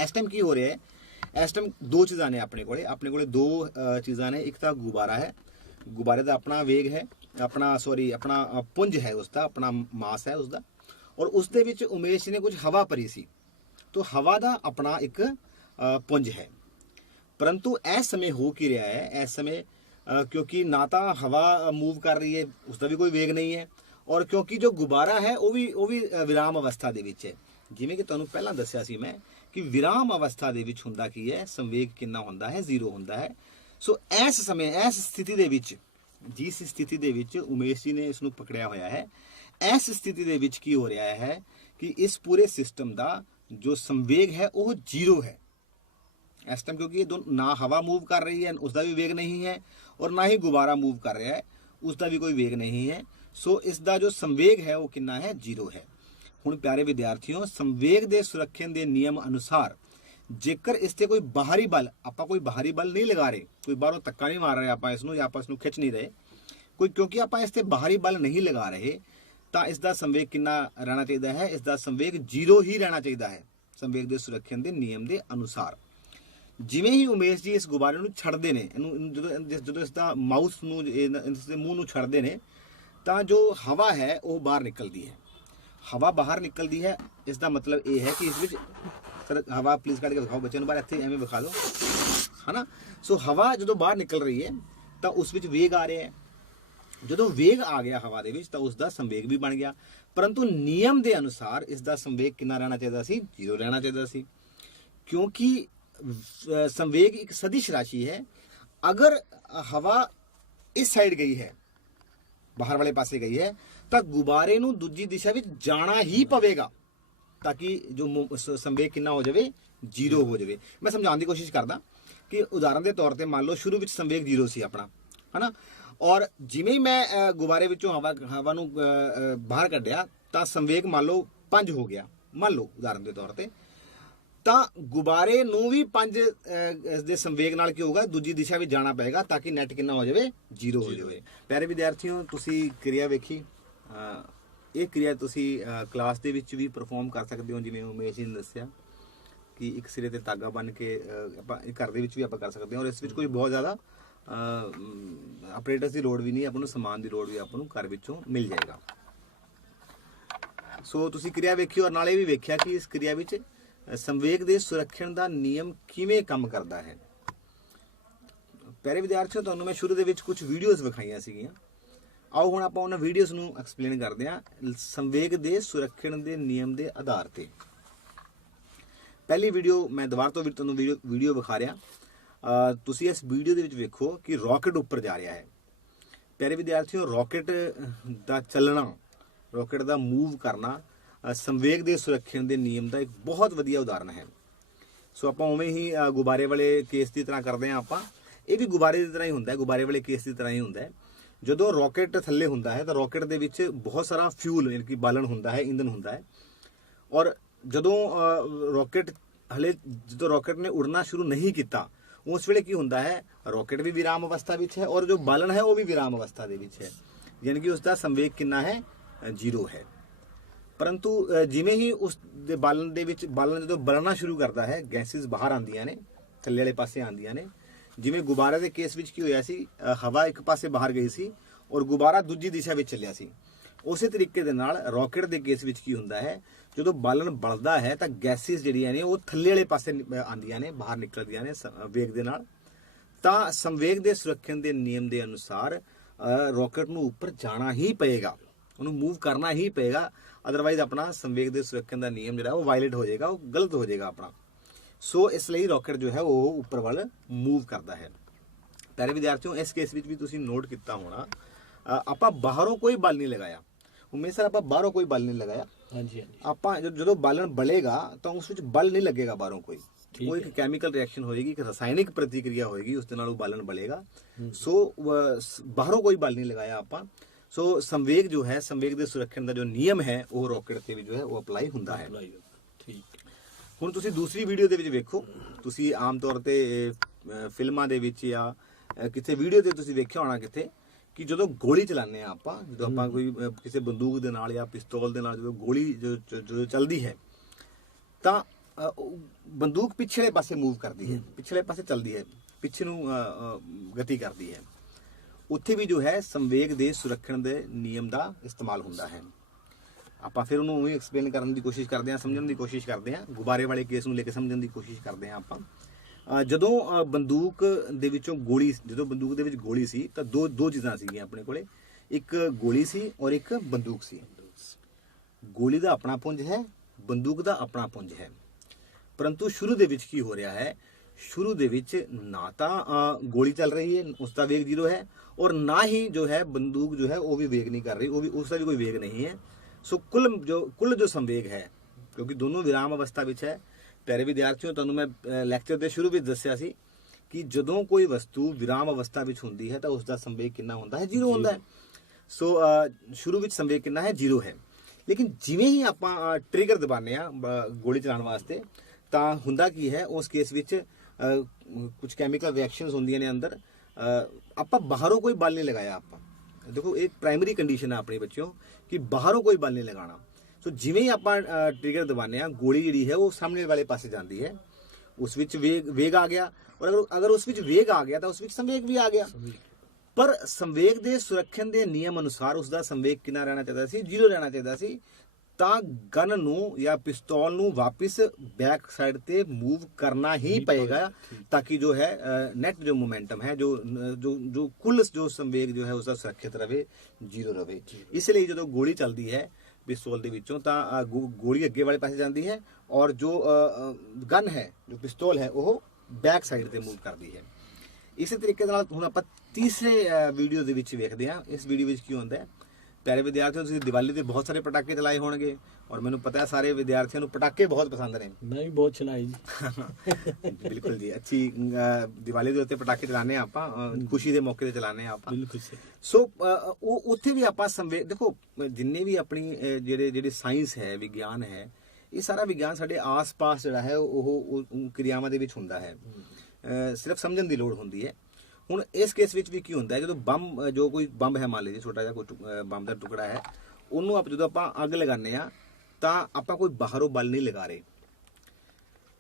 ਇਸ ਟਾਈਮ ਕੀ ਹੋ ਰਿਹਾ ਹੈ? ਇਸ ਟਾਈਮ ਦੋ ਚੀਜ਼ਾਂ ਨੇ ਆਪਣੇ ਕੋਲੇ ਦੋ ਚੀਜ਼ਾਂ ਨੇ। ਇੱਕ ਤਾਂ ਗੁਬਾਰਾ ਹੈ, ਗੁਬਾਰੇ ਦਾ ਆਪਣਾ ਵੇਗ ਹੈ, ਆਪਣਾ ਪੁੰਜ ਹੈ, ਉਸਦਾ ਆਪਣਾ ਮਾਸ ਹੈ ਉਸਦਾ, ਔਰ ਉਸ ਦੇ ਵਿੱਚ ਉਮੇਸ਼ ਨੇ ਕੁਝ ਹਵਾ ਭਰੀ ਸੀ, तो हवा का अपना एक पुंज है। परंतु इस समय हो की रहा है, इस समय क्योंकि ना तो हवा मूव कर रही है, उसका भी कोई वेग नहीं है, और क्योंकि जो गुब्बारा है वो भी विराम अवस्था दे विच है। जिवें कि तुहानूं पहलां दस्सिया सी मैं कि विराम अवस्था दे विच हुंदा की है, संवेग कितना हुंदा है, 0 हुंदा है। सो इस समय इस स्थिति दे विच, जिस स्थिति दे विच उमेश जी ने इसनूं पकड़िया होया है, इस स्थिति दे विच की हो रहा है कि इस पूरे सिस्टम का जो संवेग है वो 0 है इस टाइम, क्योंकि ये ना हवा मूव कर रही है, उसका भी वेग नहीं है, और ना ही गुब्बारा मूव कर रहा है, उसका भी कोई वेग नहीं है। सो इसका जो संवेग है वो कितना है, 0 है। हुण प्यारे विद्यार्थियों, संवेग दे सुरक्षण दे नियम अनुसार जेकर इसते कोई बाहरी बल, आपां कोई बाहरी बल नहीं लगा रहे, कोई बाहरों धक्का नहीं मार रहे आपां इसनूं, या आपां इसनूं खिच नहीं रहे कोई, क्योंकि आपां इसते बाहरी बल नहीं लगा रहे, तो इसका संवेग कितना रहना चाहिए है, इसका संवेग 0 ही रहना चाहिए है संवेग दे सुरक्षण दे नियम दे अनुसार। जिवें ही उमेश जी इस गुब्बारे नूं छड्डदे ने, जो इसका माउस नूं इसदे मूँह नूं छड्डदे ने, तो जो हवा है वो बाहर निकलती है। हवा बाहर निकलती है, इसका मतलब ये है कि इस विच, सर हवा प्लीज़ कट के दिखाओ बच्चों बाहर, इत्थे एवें दिखा दो, है ना। सो हवा जो बाहर निकल रही है तो उस विच वेग आ रहे हैं, जो वेग आ गया हवा दे विच तो उसका संवेग भी बन गया, परंतु नियम के अनुसार इसका संवेग कितना रहना चाहिए सी, 0 रहना चाहिए सी, क्योंकि संवेग एक सदिश राशि है। अगर हवा ਇਸ ਸਾਈਡ ਗਈ ਹੈ, ਬਾਹਰ ਵਾਲੇ ਪਾਸੇ ਗਈ ਹੈ, ਤਾਂ ਗੁਬਾਰੇ ਨੂੰ ਦੂਜੀ ਦਿਸ਼ਾ ਵਿੱਚ ਜਾਣਾ ਹੀ ਪਵੇਗਾ ਤਾਂ ਕਿ ਜੋ ਸੰਵੇਗ ਕਿੰਨਾ ਹੋ ਜਾਵੇ, 0 ਹੋ ਜਾਵੇ। ਮੈਂ ਸਮਝਾਉਣ ਦੀ ਕੋਸ਼ਿਸ਼ ਕਰਦਾ ਕਿ ਉਦਾਹਰਨ ਦੇ ਤੌਰ ਤੇ ਮੰਨ ਲਓ ਸ਼ੁਰੂ ਵਿੱਚ ਸੰਵੇਗ 0 ਸੀ ਆਪਣਾ, ਹਨਾ, ਔਰ ਜਿਵੇਂ ਹੀ ਮੈਂ ਗੁਬਾਰੇ ਵਿੱਚੋਂ ਹਵਾ ਨੂੰ ਬਾਹਰ ਕੱਢਿਆ ਤਾਂ ਸੰਵੇਗ ਮੰਨ ਲਓ 5 ਹੋ ਗਿਆ, ਮੰਨ ਲਓ ਉਦਾਹਰਨ ਦੇ ਤੌਰ ਤੇ, ਤਾਂ ਗੁਬਾਰੇ ਨੂੰ ਵੀ 5 ਦੇ ਸੰਵੇਗ ਨਾਲ ਕੀ ਹੋਊਗਾ, ਦੂਜੀ ਦਿਸ਼ਾ ਵਿੱਚ ਜਾਣਾ ਪਏਗਾ ਤਾਂ ਕਿ ਨੈਟ ਕਿੰਨਾ ਹੋ ਜਾਵੇ, 0 ਹੋ ਜਾਵੇ। ਪਿਆਰੇ ਵਿਦਿਆਰਥੀਓ, ਤੁਸੀਂ ਕਿਰਿਆ ਵੇਖੀ, ਇਹ ਕਿਰਿਆ ਤੁਸੀਂ ਕਲਾਸ ਦੇ ਵਿੱਚ ਵੀ ਪਰਫਾਰਮ ਕਰ ਸਕਦੇ ਹੋ, ਜਿਵੇਂ ਉਮੇਸ਼ ਜੀ ਨੇ ਦੱਸਿਆ ਕਿ ਇੱਕ ਸਿਰੇ ਤੇ ਧਾਗਾ ਬੰਨ ਕੇ ਆਪਾਂ ਘਰ ਦੇ ਵਿੱਚ ਵੀ ਆਪਾਂ ਕਰ ਸਕਦੇ ਹਾਂ, ਔਰ ਇਸ ਵਿੱਚ ਕੋਈ ਬਹੁਤ ਜ਼ਿਆਦਾ ਆਪਰੇਟਰਸ ਦੀ ਲੋੜ ਵੀ ਨਹੀਂ, ਆਪਾਂ ਨੂੰ ਸਮਾਨ ਦੀ ਲੋੜ ਵੀ ਆਪਾਂ ਨੂੰ ਘਰ ਵਿੱਚੋਂ ਮਿਲ ਜਾਏਗਾ। ਸੋ ਤੁਸੀਂ ਕਿਰਿਆ ਵੇਖੀ ਔਰ ਨਾਲੇ ਵੀ ਵੇਖਿਆ ਕਿ ਇਸ ਕਿਰਿਆ ਵਿੱਚ ਸੰਵੇਗ ਦੇ ਸੁਰੱਖਣ ਦਾ ਨਿਯਮ ਕਿਵੇਂ ਕੰਮ ਕਰਦਾ ਹੈ। ਪਿਆਰੇ ਵਿਦਿਆਰਥੀਓ, ਤੁਹਾਨੂੰ ਮੈਂ ਸ਼ੁਰੂ ਦੇ ਵਿੱਚ ਕੁਝ ਵੀਡੀਓਜ਼ ਵਿਖਾਈਆਂ ਸੀਗੀਆਂ। ਆਓ ਹੁਣ ਆਪਾਂ ਉਹਨਾਂ ਵੀਡੀਓਜ਼ ਨੂੰ ਐਕਸਪਲੇਨ ਕਰਦੇ ਹਾਂ ਸੰਵੇਗ ਦੇ ਸੁਰੱਖਣ ਦੇ ਨਿਯਮ ਦੇ ਆਧਾਰ ਤੇ। ਪਹਿਲੀ ਵੀਡੀਓ ਮੈਂ ਦੁਬਾਰਾ ਤੋਂ ਵੀ ਤੁਹਾਨੂੰ ਵੀਡੀਓ ਵਿਖਾ ਰਿਹਾ, ਤੁਸੀਂ ਇਸ ਵੀਡੀਓ ਦੇ ਵਿੱਚ ਵੇਖੋ ਕਿ ਰਾਕਟ ਉੱਪਰ ਜਾ ਰਿਹਾ ਹੈ। ਪਿਆਰੇ ਵਿਦਿਆਰਥੀਓ, ਰਾਕਟ ਦਾ ਚੱਲਣਾ, ਰਾਕਟ ਦਾ ਮੂਵ ਕਰਨਾ ਸੰਵੇਗ ਦੇ ਸੁਰੱਖਣ ਦੇ ਨਿਯਮ ਦਾ ਇੱਕ ਬਹੁਤ ਵਧੀਆ ਉਦਾਹਰਨ ਹੈ। ਸੋ ਆਪਾਂ ਉਵੇਂ ਹੀ ਗੁਬਾਰੇ ਵਾਲੇ ਕੇਸ ਦੀ ਤਰ੍ਹਾਂ ਕਰਦੇ ਹਾਂ, ਆਪਾਂ ਇਹ ਵੀ ਗੁਬਾਰੇ ਦੀ ਤਰ੍ਹਾਂ ਹੀ ਹੁੰਦਾ ਹੈ, ਗੁਬਾਰੇ ਵਾਲੇ ਕੇਸ ਦੀ ਤਰ੍ਹਾਂ ਹੀ ਹੁੰਦਾ ਹੈ। ਜਦੋਂ ਰਾਕਟ ਥੱਲੇ ਹੁੰਦਾ ਹੈ ਤਾਂ ਰਾਕਟ ਦੇ ਵਿੱਚ ਬਹੁਤ ਸਾਰਾ ਫਿਊਲ ਯਾਨੀ ਕਿ ਬਾਲਣ ਹੁੰਦਾ ਹੈ, ਇੰਧਨ ਹੁੰਦਾ ਹੈ, ਔਰ ਜਦੋਂ ਰਾਕਟ ਨੇ ਉੜਨਾ ਸ਼ੁਰੂ ਨਹੀਂ ਕੀਤਾ, ਉਸ ਵੇਲੇ ਕੀ ਹੁੰਦਾ ਹੈ, ਰਾਕਟ ਵੀ ਵਿਰਾਮ ਅਵਸਥਾ ਵਿੱਚ ਹੈ ਔਰ ਜੋ ਬਾਲਣ ਹੈ ਉਹ ਵੀ ਵਿਰਾਮ ਅਵਸਥਾ ਦੇ ਵਿੱਚ ਹੈ, ਯਾਨੀ ਕਿ ਉਸ ਦਾ ਸੰਵੇਗ ਕਿੰਨਾ ਹੈ, 0 ਹੈ। ਪਰੰਤੂ ਜਿਵੇਂ ਹੀ ਉਸ ਦੇ ਬਾਲਣ ਦੇ ਵਿੱਚ ਬਾਲਣ ਜਦੋਂ ਬਲਣਾ ਸ਼ੁਰੂ ਕਰਦਾ ਹੈ, ਗੈਸਿਸ ਬਾਹਰ ਆਉਂਦੀਆਂ ਨੇ, ਥੱਲੇ ਵਾਲੇ ਪਾਸੇ ਆਉਂਦੀਆਂ ਨੇ। ਜਿਵੇਂ ਗੁਬਾਰੇ ਦੇ ਕੇਸ ਵਿੱਚ ਕੀ ਹੋਇਆ ਸੀ, ਹਵਾ ਇੱਕ ਪਾਸੇ ਬਾਹਰ ਗਈ ਸੀ ਔਰ ਗੁਬਾਰਾ ਦੂਜੀ ਦਿਸ਼ਾ ਵਿੱਚ ਚੱਲਿਆ ਸੀ। ਉਸੇ ਤਰੀਕੇ ਦੇ ਨਾਲ ਰਾਕਟ ਦੇ ਕੇਸ ਵਿੱਚ ਕੀ ਹੁੰਦਾ ਹੈ, ਜਦੋਂ ਬਾਲਣ ਬਲਦਾ ਹੈ ਤਾਂ ਗੈਸਿਸ ਜਿਹੜੀਆਂ ਨੇ ਉਹ ਥੱਲੇ ਵਾਲੇ ਪਾਸੇ ਆਉਂਦੀਆਂ ਨੇ, ਬਾਹਰ ਨਿਕਲਦੀਆਂ ਨੇ ਵੇਗ ਦੇ ਨਾਲ। ਤਾਂ ਸੰਵੇਗ ਦੇ ਸੁਰੱਖਣ ਦੇ ਨਿਯਮ ਦੇ ਅਨੁਸਾਰ ਰਾਕਟ ਨੂੰ ਉੱਪਰ ਜਾਣਾ ਹੀ ਪਏਗਾ, ਉਹਨੂੰ ਮੂਵ ਕਰਨਾ ਹੀ ਪਏਗਾ, ਅਦਰਵਾਈਜ਼ ਆਪਣਾ ਸੰਵੇਗ ਦੇ ਸੁਰੱਖਣ ਦਾ ਨਿਯਮ ਜਿਹੜਾ ਉਹ ਵਾਇਲੇਟ ਹੋ ਜਾਏਗਾ, ਉਹ ਗਲਤ ਹੋ ਜਾਏਗਾ ਆਪਣਾ। ਸੋ ਇਸ ਲਈ ਰਾਕਟ ਜੋ ਹੈ ਉਹ ਉੱਪਰ ਵੱਲ ਮੂਵ ਕਰਦਾ ਹੈ। ਪਿਆਰੇ ਵਿਦਿਆਰਥੀਓ, ਇਸ ਕੇਸ ਵਿੱਚ ਵੀ ਤੁਸੀਂ ਨੋਟ ਕੀਤਾ ਹੋਣਾ, ਆਪਾਂ ਬਾਹਰੋਂ ਕੋਈ ਬਲ ਨਹੀਂ ਲਗਾਇਆ। ਉਮੇਸ਼ ਸਰ, ਆਪਾਂ ਬਾਹਰੋਂ ਕੋਈ ਬਲ ਨਹੀਂ ਲਗਾਇਆ। ਹਾਂਜੀ ਹਾਂਜੀ। ਆਪਾਂ ਜਦੋਂ ਬਾਲਣ ਬਲੇਗਾ ਤਾਂ ਉਸ ਵਿੱਚ ਬਲ ਨਹੀਂ ਲੱਗੇਗਾ ਬਾਹਰੋਂ ਕੋਈ ਇੱਕ ਕੈਮੀਕਲ ਰਿਐਕਸ਼ਨ ਹੋਏਗੀ, ਇੱਕ ਰਸਾਇਣਿਕ ਪ੍ਰਤੀਕਿਰਿਆ ਹੋਏਗੀ, ਉਸ ਦੇ ਨਾਲ ਉਹ ਬਾਲਣ ਬਲੇਗਾ। ਸੋ ਬਾਹਰੋਂ ਕੋਈ ਬਲ ਨਹੀਂ ਲਗਾਇਆ ਆਪਾਂ। ਸੋ ਸੰਵੇਗ ਜੋ ਹੈ, ਸੰਵੇਗ ਦੇ ਸੁਰੱਖਣ ਦਾ ਜੋ ਨਿਯਮ ਹੈ ਉਹ ਰਾਕਟ ਤੇ ਵੀ ਜੋ ਹੈ ਉਹ ਅਪਲਾਈ ਹੁੰਦਾ ਹੈ। ਠੀਕ। ਹੁਣ ਤੁਸੀਂ ਦੂਸਰੀ ਵੀਡੀਓ ਦੇ ਵਿੱਚ ਵੇਖੋ, ਤੁਸੀਂ ਆਮ ਤੌਰ ਤੇ ਫਿਲਮਾਂ ਦੇ ਵਿੱਚ ਜਾਂ ਕਿਤੇ ਵੀਡੀਓ ਤੇ ਤੁਸੀਂ ਵੇਖਿਆ ਹੋਣਾ ਕਿਤੇ ਕਿ ਜਦੋਂ ਗੋਲੀ ਚਲਾਉਂਦੇ ਆ ਆਪਾਂ, ਜਦੋਂ ਆਪਾਂ ਕੋਈ ਕਿਸੇ ਬੰਦੂਕ ਦੇ ਨਾਲ ਜਾਂ ਪਿਸਤੌਲ ਦੇ ਨਾਲ ਜਦੋਂ ਗੋਲੀ ਜਦੋਂ ਚੱਲਦੀ ਹੈ ਤਾਂ ਬੰਦੂਕ ਪਿਛਲੇ ਪਾਸੇ ਮੂਵ ਕਰਦੀ ਹੈ, ਪਿਛਲੇ ਪਾਸੇ ਚੱਲਦੀ ਹੈ, ਪਿੱਛੇ ਨੂੰ ਗਤੀ ਕਰਦੀ ਹੈ। ਉੱਥੇ ਵੀ ਜੋ ਹੈ ਸੰਵੇਗ ਦੇ ਸੁਰੱਖਣ ਦੇ ਨਿਯਮ ਦਾ ਇਸਤੇਮਾਲ ਹੁੰਦਾ ਹੈ। ਆਪਾਂ ਫਿਰ ਉਹਨੂੰ ਉਵੇਂ ਐਕਸਪਲੇਨ ਕਰਨ ਦੀ ਕੋਸ਼ਿਸ਼ ਕਰਦੇ ਹਾਂ, ਸਮਝਣ ਦੀ ਕੋਸ਼ਿਸ਼ ਕਰਦੇ ਹਾਂ, ਗੁਬਾਰੇ ਵਾਲੇ ਕੇਸ ਨੂੰ ਲੈ ਕੇ ਸਮਝਣ ਦੀ ਕੋਸ਼ਿਸ਼ ਕਰਦੇ ਹਾਂ ਆਪਾਂ। ਜਦੋਂ ਬੰਦੂਕ ਦੇ ਵਿੱਚੋਂ ਗੋਲੀ, ਜਦੋਂ ਬੰਦੂਕ ਦੇ ਵਿੱਚ ਗੋਲੀ ਸੀ ਤਾਂ ਦੋ ਚੀਜ਼ਾਂ ਸੀਗੀਆਂ ਆਪਣੇ ਕੋਲੇ, ਇੱਕ ਗੋਲੀ ਸੀ ਔਰ ਇੱਕ ਬੰਦੂਕ ਸੀ। ਗੋਲੀ ਦਾ ਆਪਣਾ ਪੁੰਜ ਹੈ, ਬੰਦੂਕ ਦਾ ਆਪਣਾ ਪੁੰਜ ਹੈ। ਪਰੰਤੂ ਸ਼ੁਰੂ ਦੇ ਵਿੱਚ ਕੀ ਹੋ ਰਿਹਾ ਹੈ, ਸ਼ੁਰੂ ਦੇ ਵਿੱਚ ਨਾ ਤਾਂ ਗੋਲੀ ਚੱਲ ਰਹੀ ਹੈ, ਉਸ ਦਾ ਵੇਗ 0 ਹੈ, ਔਰ ਨਾ ਹੀ ਜੋ ਹੈ ਬੰਦੂਕ ਜੋ ਹੈ ਉਹ ਵੀ ਵੇਗ ਨਹੀਂ ਕਰ ਰਹੀ, ਉਹ ਵੀ ਉਸ ਦਾ ਵੀ ਕੋਈ ਵੇਗ ਨਹੀਂ ਹੈ। ਸੋ ਕੁੱਲ ਜੋ ਸੰਵੇਗ ਹੈ, ਕਿਉਂਕਿ ਦੋਨੋਂ ਵਿਰਾਮ ਅਵਸਥਾ ਵਿੱਚ ਹੈ। ਪਿਆਰੇ ਵਿਦਿਆਰਥੀਓ, ਤੁਹਾਨੂੰ ਮੈਂ ਲੈਕਚਰ ਦੇ ਸ਼ੁਰੂ ਵਿੱਚ ਦੱਸਿਆ ਸੀ ਕਿ ਜਦੋਂ ਕੋਈ ਵਸਤੂ ਵਿਰਾਮ ਅਵਸਥਾ ਵਿੱਚ ਹੁੰਦੀ ਹੈ ਤਾਂ ਉਸ ਦਾ ਸੰਵੇਗ ਕਿੰਨਾ ਹੁੰਦਾ ਹੈ, 0 ਹੁੰਦਾ ਹੈ। ਸੋ ਸ਼ੁਰੂ ਵਿੱਚ ਸੰਵੇਗ ਕਿੰਨਾ ਹੈ, 0 ਹੈ। ਲੇਕਿਨ ਜਿਵੇਂ ਹੀ ਆਪਾਂ ਟ੍ਰਿਗਰ ਦਬਾਉਂਦੇ ਆ ਗੋਲੀ ਚਲਾਉਣ ਵਾਸਤੇ ਤਾਂ ਹੁੰਦਾ ਕੀ ਹੈ, ਉਸ ਕੇਸ ਵਿੱਚ ਕੁਝ ਕੈਮੀਕਲ ਰਿਐਕਸ਼ਨਸ ਹੁੰਦੀਆਂ ਨੇ ਅੰਦਰ। ਆਪਾਂ ਬਾਹਰੋਂ ਕੋਈ ਬਲ ਨਹੀਂ ਲਗਾਇਆ। ਆਪਾਂ ਦੇਖੋ, ਇਹ ਪ੍ਰਾਇਮਰੀ ਕੰਡੀਸ਼ਨ ਹੈ ਆਪਣੇ ਬੱਚਿਓ ਕਿ ਬਾਹਰੋਂ ਕੋਈ ਬਲ ਨਹੀਂ ਲਗਾਉਣਾ। ਸੋ ਜਿਵੇਂ ਹੀ ਆਪਾਂ ਟ੍ਰਿਗਰ ਦਬਾਉਂਦੇ ਆ, ਗੋਲੀ ਜਿਹੜੀ ਹੈ ਉਹ ਸਾਹਮਣੇ ਵਾਲੇ ਪਾਸੇ ਜਾਂਦੀ ਹੈ, ਉਸ ਵਿੱਚ ਵੇਗ ਆ ਗਿਆ, ਔਰ ਅਗਰ ਉਸ ਵਿੱਚ ਵੇਗ ਆ ਗਿਆ ਤਾਂ ਉਸ ਵਿੱਚ ਸੰਵੇਗ ਵੀ ਆ ਗਿਆ। ਪਰ ਸੰਵੇਗ ਦੇ ਸੁਰੱਖਣ ਦੇ ਨਿਯਮ ਅਨੁਸਾਰ ਉਸ ਦਾ ਸੰਵੇਗ ਕਿੰਨਾ ਰਹਿਣਾ ਚਾਹੀਦਾ ਸੀ, 0 ਰਹਿਣਾ ਚਾਹੀਦਾ ਸੀ। ਤਾਂ ਗਨ ਨੂੰ ਜਾਂ ਪਿਸਤੌਲ ਨੂੰ ਵਾਪਿਸ ਬੈਕ ਸਾਈਡ ਤੇ ਮੂਵ ਕਰਨਾ ਹੀ ਪਏਗਾ ਤਾਂ ਕਿ ਜੋ ਹੈ ਨੈਟ ਜੋ ਮੋਮੈਂਟਮ ਹੈ, ਜੋ ਕੁੱਲ ਜੋ ਸੰਵੇਗ ਜੋ ਹੈ ਉਸ ਦਾ ਸੁਰੱਖਿਅਤ ਰਵੇ, 0 ਰਵੇ। ਇਸ ਲਈ ਜਦੋਂ ਗੋਲੀ ਚੱਲਦੀ ਹੈ ਪਿਸਤੌਲ ਦੇ ਵਿੱਚੋਂ ਤਾਂ ਗੋਲੀ ਅੱਗੇ ਵਾਲੇ ਪਾਸੇ ਜਾਂਦੀ ਹੈ ਔਰ ਜੋ ਗਨ ਹੈ, ਜੋ ਪਿਸਤੌਲ ਹੈ, ਉਹ ਬੈਕ ਸਾਈਡ ਤੇ ਮੂਵ ਕਰਦੀ ਹੈ। ਇਸੇ ਤਰੀਕੇ ਨਾਲ ਹੁਣ ਆਪਾਂ ਤੀਸਰੇ ਵੀਡੀਓ ਦੇ ਵਿੱਚ ਵੇਖਦੇ ਹਾਂ। ਇਸ ਵੀਡੀਓ ਵਿੱਚ ਕੀ ਹੁੰਦਾ ਹੈ, ਪਿਆਰੇ ਵਿਦਿਆਰਥੀਓ, ਤੁਸੀਂ ਦੀਵਾਲੀ ਤੇ ਬਹੁਤ ਸਾਰੇ ਪਟਾਕੇ ਚਲਾਏ ਹੋਣਗੇ ਔਰ ਮੈਨੂੰ ਪਤਾ ਹੈ ਸਾਰੇ ਵਿਦਿਆਰਥੀਆਂ ਨੂੰ ਪਟਾਕੇ ਬਹੁਤ ਪਸੰਦ ਨੇ। ਮੈਂ ਵੀ ਬਹੁਤ ਚਲਾਈ ਜੀ। ਬਿਲਕੁਲ ਜੀ, ਅੱਛੀ ਦੀਵਾਲੀ ਦੇ ਉੱਤੇ ਪਟਾਕੇ ਚਲਾਉਂਦੇ ਹਾਂ ਆਪਾਂ, ਖੁਸ਼ੀ ਦੇ ਮੌਕੇ ਤੇ ਚਲਾਉਂਦੇ ਹਾਂ ਆਪਾਂ। ਬਿਲਕੁਲ ਸਹੀ। ਸੋ ਉਹ ਉੱਥੇ ਵੀ ਆਪਾਂ ਦੇਖੋ, ਜਿੰਨੇ ਵੀ ਆਪਣੀ ਜਿਹੜੇ ਸਾਇੰਸ ਹੈ, ਵਿਗਿਆਨ ਹੈ, ਇਹ ਸਾਰਾ ਵਿਗਿਆਨ ਸਾਡੇ ਆਸ-ਪਾਸ ਜਿਹੜਾ ਹੈ ਉਹ ਕਿਰਿਆਵਾਂ ਦੇ ਵਿੱਚ ਹੁੰਦਾ ਹੈ। ਸਿਰਫ ਸਮਝਣ ਦੀ ਲੋੜ ਹੁੰਦੀ ਹੈ। ਹੁਣ ਇਸ ਕੇਸ ਵਿੱਚ ਵੀ ਕੀ ਹੁੰਦਾ ਹੈ, ਜਦੋਂ ਜੋ ਕੋਈ ਬੰਬ ਹੈ, ਮੰਨ ਲਈਏ ਛੋਟਾ ਜਿਹਾ ਕੋਈ ਬੰਬ ਦਾ ਟੁਕੜਾ ਹੈ, ਉਹਨੂੰ ਜਦੋਂ ਆਪਾਂ ਅੱਗ ਲਗਾਉਂਦੇ ਆ ਤਾਂ ਆਪਾਂ ਕੋਈ ਬਾਹਰੋਂ ਬਲ ਨਹੀਂ ਲਗਾ ਰਹੇ,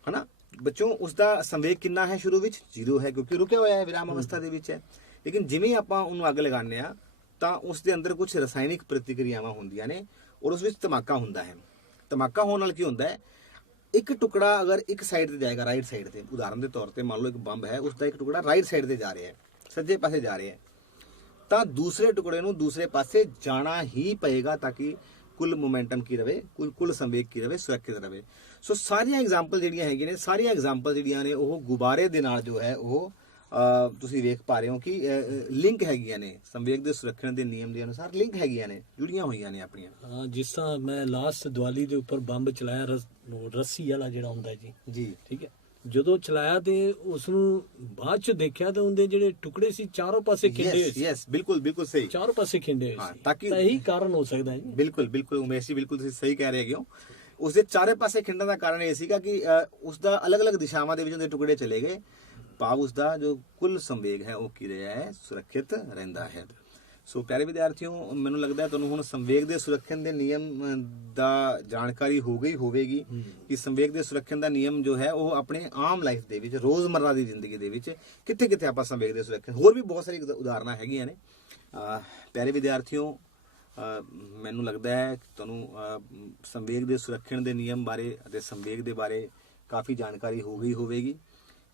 ਹਨਾ ਬੱਚੋਂ। ਉਸ ਦਾ ਸੰਵੇਗ ਕਿੰਨਾ ਹੈ? ਸ਼ੁਰੂ ਵਿੱਚ 0 ਹੈ, ਕਿਉਂਕਿ ਰੁਕਿਆ ਹੋਇਆ ਹੈ, ਵਿਰਾਮ ਅਵਸਥਾ ਦੇ ਵਿੱਚ ਹੈ। ਲੇਕਿਨ ਜਿਵੇਂ ਆਪਾਂ ਉਹਨੂੰ ਅੱਗ ਲਗਾਉਂਦੇ ਆ ਤਾਂ ਉਸ ਦੇ ਅੰਦਰ ਕੁਝ ਰਸਾਇਣਿਕ ਪ੍ਰਤੀਕਿਰਿਆਵਾਂ ਹੁੰਦੀਆਂ ਨੇ ਔਰ ਉਸ ਵਿੱਚ ਧਮਾਕਾ ਹੁੰਦਾ ਹੈ। ਧਮਾਕਾ ਹੋਣ ਨਾਲ ਕੀ ਹੁੰਦਾ ਹੈ, ਇੱਕ ਟੁਕੜਾ ਅਗਰ ਇੱਕ ਸਾਈਡ ਤੇ ਜਾਏਗਾ, ਰਾਈਟ ਸਾਈਡ ਤੇ, ਉਦਾਹਰਨ ਦੇ ਤੌਰ ਤੇ ਮੰਨ ਲਓ ਇੱਕ ਬੰਬ ਹੈ, ਉਸ ਦਾ ਇੱਕ ਟੁਕੜਾ ਰਾਈਟ ਸਾਈਡ ਤੇ ਜਾ ਰਿਹਾ ਹੈ, ਸੱਜੇ ਪਾਸੇ ਜਾ ਰਿਹਾ ਹੈ, ਤਾਂ ਦੂਸਰੇ ਟੁਕੜੇ ਨੂੰ ਦੂਸਰੇ ਪਾਸੇ ਜਾਣਾ ਹੀ ਪਏਗਾ ਤਾਂ ਕਿ ਕੁੱਲ ਮੋਮੈਂਟਮ ਕੀ ਰਵੇ, ਕੁੱਲ ਸੰਵੇਗ ਕੀ ਰਵੇ, ਸੁਰੱਖਿਅਤ ਰਵੇ। ਸੋ ਸਾਰੀਆਂ ਐਗਜ਼ਾਮਪਲ ਜਿਹੜੀਆਂ ਹੈਗੀਆਂ ਨੇ, ਸਾਰੀਆਂ ਐਗਜ਼ਾਮਪਲ ਜਿਹੜੀਆਂ ਨੇ ਉਹ ਗੁਬਾਰੇ ਦੇ ਨਾਲ ਜੋ ਹੈ ਉਹ ਤੁਸੀਂ ਵੇਖ ਪਾ ਰਹੇ ਹੋ ਕਿ ਲਿੰਕ ਹੈਗੀਆਂ ਨੇ, ਸੰਵੇਗ ਦੇ ਸੁਰੱਖਣ ਦੇ ਨਿਯਮ ਦੇ ਅਨੁਸਾਰ ਲਿੰਕ ਹੈਗੀਆਂ ਨੇ, ਜੁੜੀਆਂ ਹੋਈਆਂ ਨੇ ਆਪਣੀਆਂ। ਹਾਂ, ਜਿਸ ਤਰ੍ਹਾਂ ਮੈਂ ਲਾਸਟ ਦੀਵਾਲੀ ਦੇ ਉੱਪਰ ਬੰਬ ਚਲਾਇਆ, ਰੱਸੀ ਵਾਲਾ ਜਿਹੜਾ ਹੁੰਦਾ ਜੀ, ਠੀਕ ਹੈ, ਜਦੋਂ ਚਲਾਇਆ ਤੇ ਉਸ ਨੂੰ ਬਾਅਦ ਚ ਦੇਖਿਆ ਤਾਂ ਉਹਦੇ ਜਿਹੜੇ ਟੁਕੜੇ ਸੀ ਚਾਰੋਂ ਪਾਸੇ ਖਿੰਡੇ ਹੋਏ ਸੀ। ਯੈਸ, ਬਿਲਕੁਲ ਸਹੀ, ਚਾਰੋਂ ਪਾਸੇ ਖਿੰਡੇ ਹੋਏ ਸੀ। ਤਾਂ ਇਹੀ ਕਾਰਨ ਹੋ ਸਕਦਾ ਹੈ ਜੀ। ਬਿਲਕੁਲ ਉਮੇਸ਼ ਜੀ, ਬਿਲਕੁਲ ਤੁਸੀਂ ਸਹੀ ਕਹਿ ਰਹੇ ਹੋ। ਉਸ ਦੇ ਚਾਰੇ ਪਾਸੇ ਖਿੰਡਣ ਦਾ ਕਾਰਨ ਇਹ ਸੀਗਾ ਕਿ ਉਸ ਦਾ ਅਲੱਗ-ਅਲੱਗ ਦਿਸ਼ਾਵਾਂ ਦੇ ਵਿੱਚ ਉਹਦੇ ਟੁਕੜੇ ਚਲੇ ਗਏ, ਭਾਵ ਉਸ ਦਾ ਜੋ ਕੁੱਲ ਸੰਵੇਗ ਹੈ ਉਹ ਕੀ ਰਿਹਾ ਹੈ, ਸੁਰੱਖਿਅਤ ਰਹਿੰਦਾ ਹੈ। ਸੋ ਪਿਆਰੇ ਵਿਦਿਆਰਥੀਓ, ਮੈਨੂੰ ਲੱਗਦਾ ਹੈ ਤੁਹਾਨੂੰ ਹੁਣ ਸੰਵੇਗ ਦੇ ਸੁਰੱਖਣ ਦੇ ਨਿਯਮ ਦਾ ਜਾਣਕਾਰੀ ਹੋ ਗਈ ਹੋਵੇਗੀ ਕਿ ਸੰਵੇਗ ਦੇ ਸੁਰੱਖਣ ਦਾ ਨਿਯਮ ਜੋ ਹੈ ਉਹ ਆਪਣੇ ਆਮ ਲਾਈਫ ਦੇ ਵਿੱਚ, ਰੋਜ਼ਮਰਰਾ ਦੀ ਜ਼ਿੰਦਗੀ ਦੇ ਵਿੱਚ ਕਿੱਥੇ-ਕਿੱਥੇ ਆਪਾਂ ਸੰਵੇਗ ਦੇ ਸੁਰੱਖਣ, ਹੋਰ ਵੀ ਬਹੁਤ ਸਾਰੀ ਉਦਾਹਰਨਾਂ ਹੈਗੀਆਂ ਨੇ। ਪਿਆਰੇ ਵਿਦਿਆਰਥੀਓ, ਮੈਨੂੰ ਲੱਗਦਾ ਹੈ ਕਿ ਤੁਹਾਨੂੰ ਸੰਵੇਗ ਦੇ ਸੁਰੱਖਣ ਦੇ ਨਿਯਮ ਬਾਰੇ ਅਤੇ ਸੰਵੇਗ ਦੇ ਬਾਰੇ ਕਾਫੀ ਜਾਣਕਾਰੀ ਹੋ ਗਈ ਹੋਵੇਗੀ।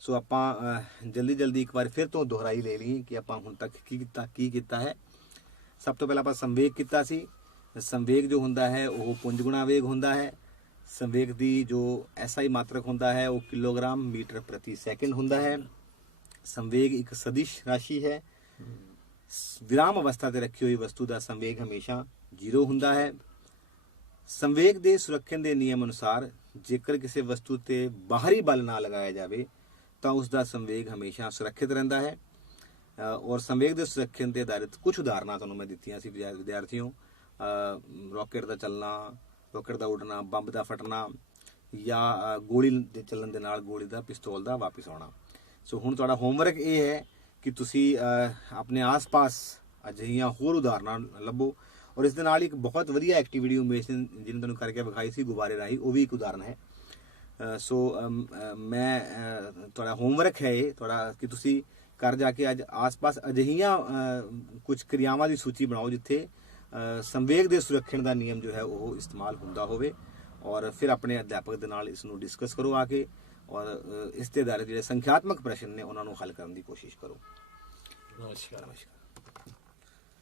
ਸੋ ਆਪਾਂ ਜਲਦੀ ਇੱਕ ਵਾਰ ਫਿਰ ਤੋਂ ਦੁਹਰਾਈ ਲੈ ਲਈਏ ਕਿ ਆਪਾਂ ਹੁਣ ਤੱਕ ਕੀ ਕੀਤਾ ਹੈ। ਸਭ ਤੋਂ ਪਹਿਲਾਂ ਆਪਾਂ ਸੰਵੇਗ ਕੀਤਾ ਸੀ। ਸੰਵੇਗ ਜੋ ਹੁੰਦਾ ਹੈ ਉਹ ਪੁੰਜ ਗੁਣਾ ਵੇਗ ਹੁੰਦਾ ਹੈ। ਸੰਵੇਗ ਦੀ ਜੋ ਐਸਆਈ ਮਾਤਰਕ ਹੁੰਦਾ ਹੈ ਉਹ ਕਿਲੋਗ੍ਰਾਮ ਮੀਟਰ ਪ੍ਰਤੀ ਸੈਕਿੰਡ ਹੁੰਦਾ ਹੈ। ਸੰਵੇਗ ਇੱਕ ਸਦਿਸ਼ ਰਾਸ਼ੀ ਹੈ। ਵਿਰਾਮ ਅਵਸਥਾ ਤੇ ਰੱਖੀ ਹੋਈ ਵਸਤੂ ਦਾ ਸੰਵੇਗ ਹਮੇਸ਼ਾ 0 ਹੁੰਦਾ ਹੈ। ਸੰਵੇਗ ਦੇ ਸੁਰੱਖਣ ਦੇ ਨਿਯਮ ਅਨੁਸਾਰ ਜੇਕਰ ਕਿਸੇ ਵਸਤੂ ਤੇ ਬਾਹਰੀ ਬਲ ਨਾ ਲਗਾਇਆ ਜਾਵੇ ਤਾਂ ਉਸ ਦਾ ਸੰਵੇਗ ਹਮੇਸ਼ਾ ਸੁਰੱਖਿਅਤ ਰਹਿੰਦਾ ਹੈ। ਔਰ ਸੰਵੇਗ ਦੇ ਸੁਰੱਖਣ ਤੇ ਆਧਾਰਿਤ ਕੁਝ ਉਦਾਹਰਨਾਂ ਤੁਹਾਨੂੰ ਮੈਂ ਦਿੱਤੀਆਂ ਸੀ ਵਿਦਿਆਰਥੀਓ। ਰਾਕੇਟ ਦਾ ਚੱਲਣਾ, ਰਾਕੇਟ ਦਾ ਉੱਡਣਾ, ਬੰਬ ਦਾ ਫਟਣਾ ਜਾਂ ਗੋਲੀ ਦੇ ਚੱਲਣ ਦੇ ਨਾਲ ਗੋਲੀ ਦਾ, ਪਿਸਤੌਲ ਦਾ ਵਾਪਿਸ ਆਉਣਾ। ਸੋ ਹੁਣ ਤੁਹਾਡਾ ਹੋਮਵਰਕ ਇਹ ਹੈ ਕਿ ਤੁਸੀਂ ਆਪਣੇ ਆਸ-ਪਾਸ ਅਜਿਹੀਆਂ ਹੋਰ ਉਦਾਹਰਨਾਂ ਲੱਭੋ ਔਰ ਇਸ ਦੇ ਨਾਲ ਇੱਕ ਬਹੁਤ ਵਧੀਆ ਐਕਟੀਵਿਟੀ ਉਮੇਸ਼ ਜਿਹਨੇ ਤੁਹਾਨੂੰ ਕਰਕੇ ਵਿਖਾਈ ਸੀ ਗੁਬਾਰੇ ਰਾਹੀਂ, ਉਹ ਵੀ ਇੱਕ ਉਦਾਹਰਨ ਹੈ। ਸੋ ਮੈਂ ਤੁਹਾਡਾ ਹੋਮਵਰਕ ਹੈ ਇਹ ਤੁਹਾਡਾ ਕਿ ਤੁਸੀਂ ਘਰ ਜਾ ਕੇ ਅੱਜ ਆਸ-ਪਾਸ ਅਜਿਹੀਆਂ ਕੁਝ ਕਿਰਿਆਵਾਂ ਦੀ ਸੂਚੀ ਬਣਾਓ ਜਿੱਥੇ ਸੰਵੇਗ ਦੇ ਸੁਰੱਖਣ ਦਾ ਨਿਯਮ ਜੋ ਹੈ ਉਹ ਇਸਤੇਮਾਲ ਹੁੰਦਾ ਹੋਵੇ ਔਰ ਫਿਰ ਆਪਣੇ ਅਧਿਆਪਕ ਦੇ ਨਾਲ ਇਸ ਨੂੰ ਡਿਸਕਸ ਕਰੋ ਆ ਕੇ ਔਰ ਇਸ ਦੇ ਆਧਾਰਿਤ ਜਿਹੜੇ ਸੰਖਿਆਤਮਕ ਪ੍ਰਸ਼ਨ ਨੇ ਉਹਨਾਂ ਨੂੰ ਹੱਲ ਕਰਨ ਦੀ ਕੋਸ਼ਿਸ਼ ਕਰੋ। ਨਮਸਕਾਰ।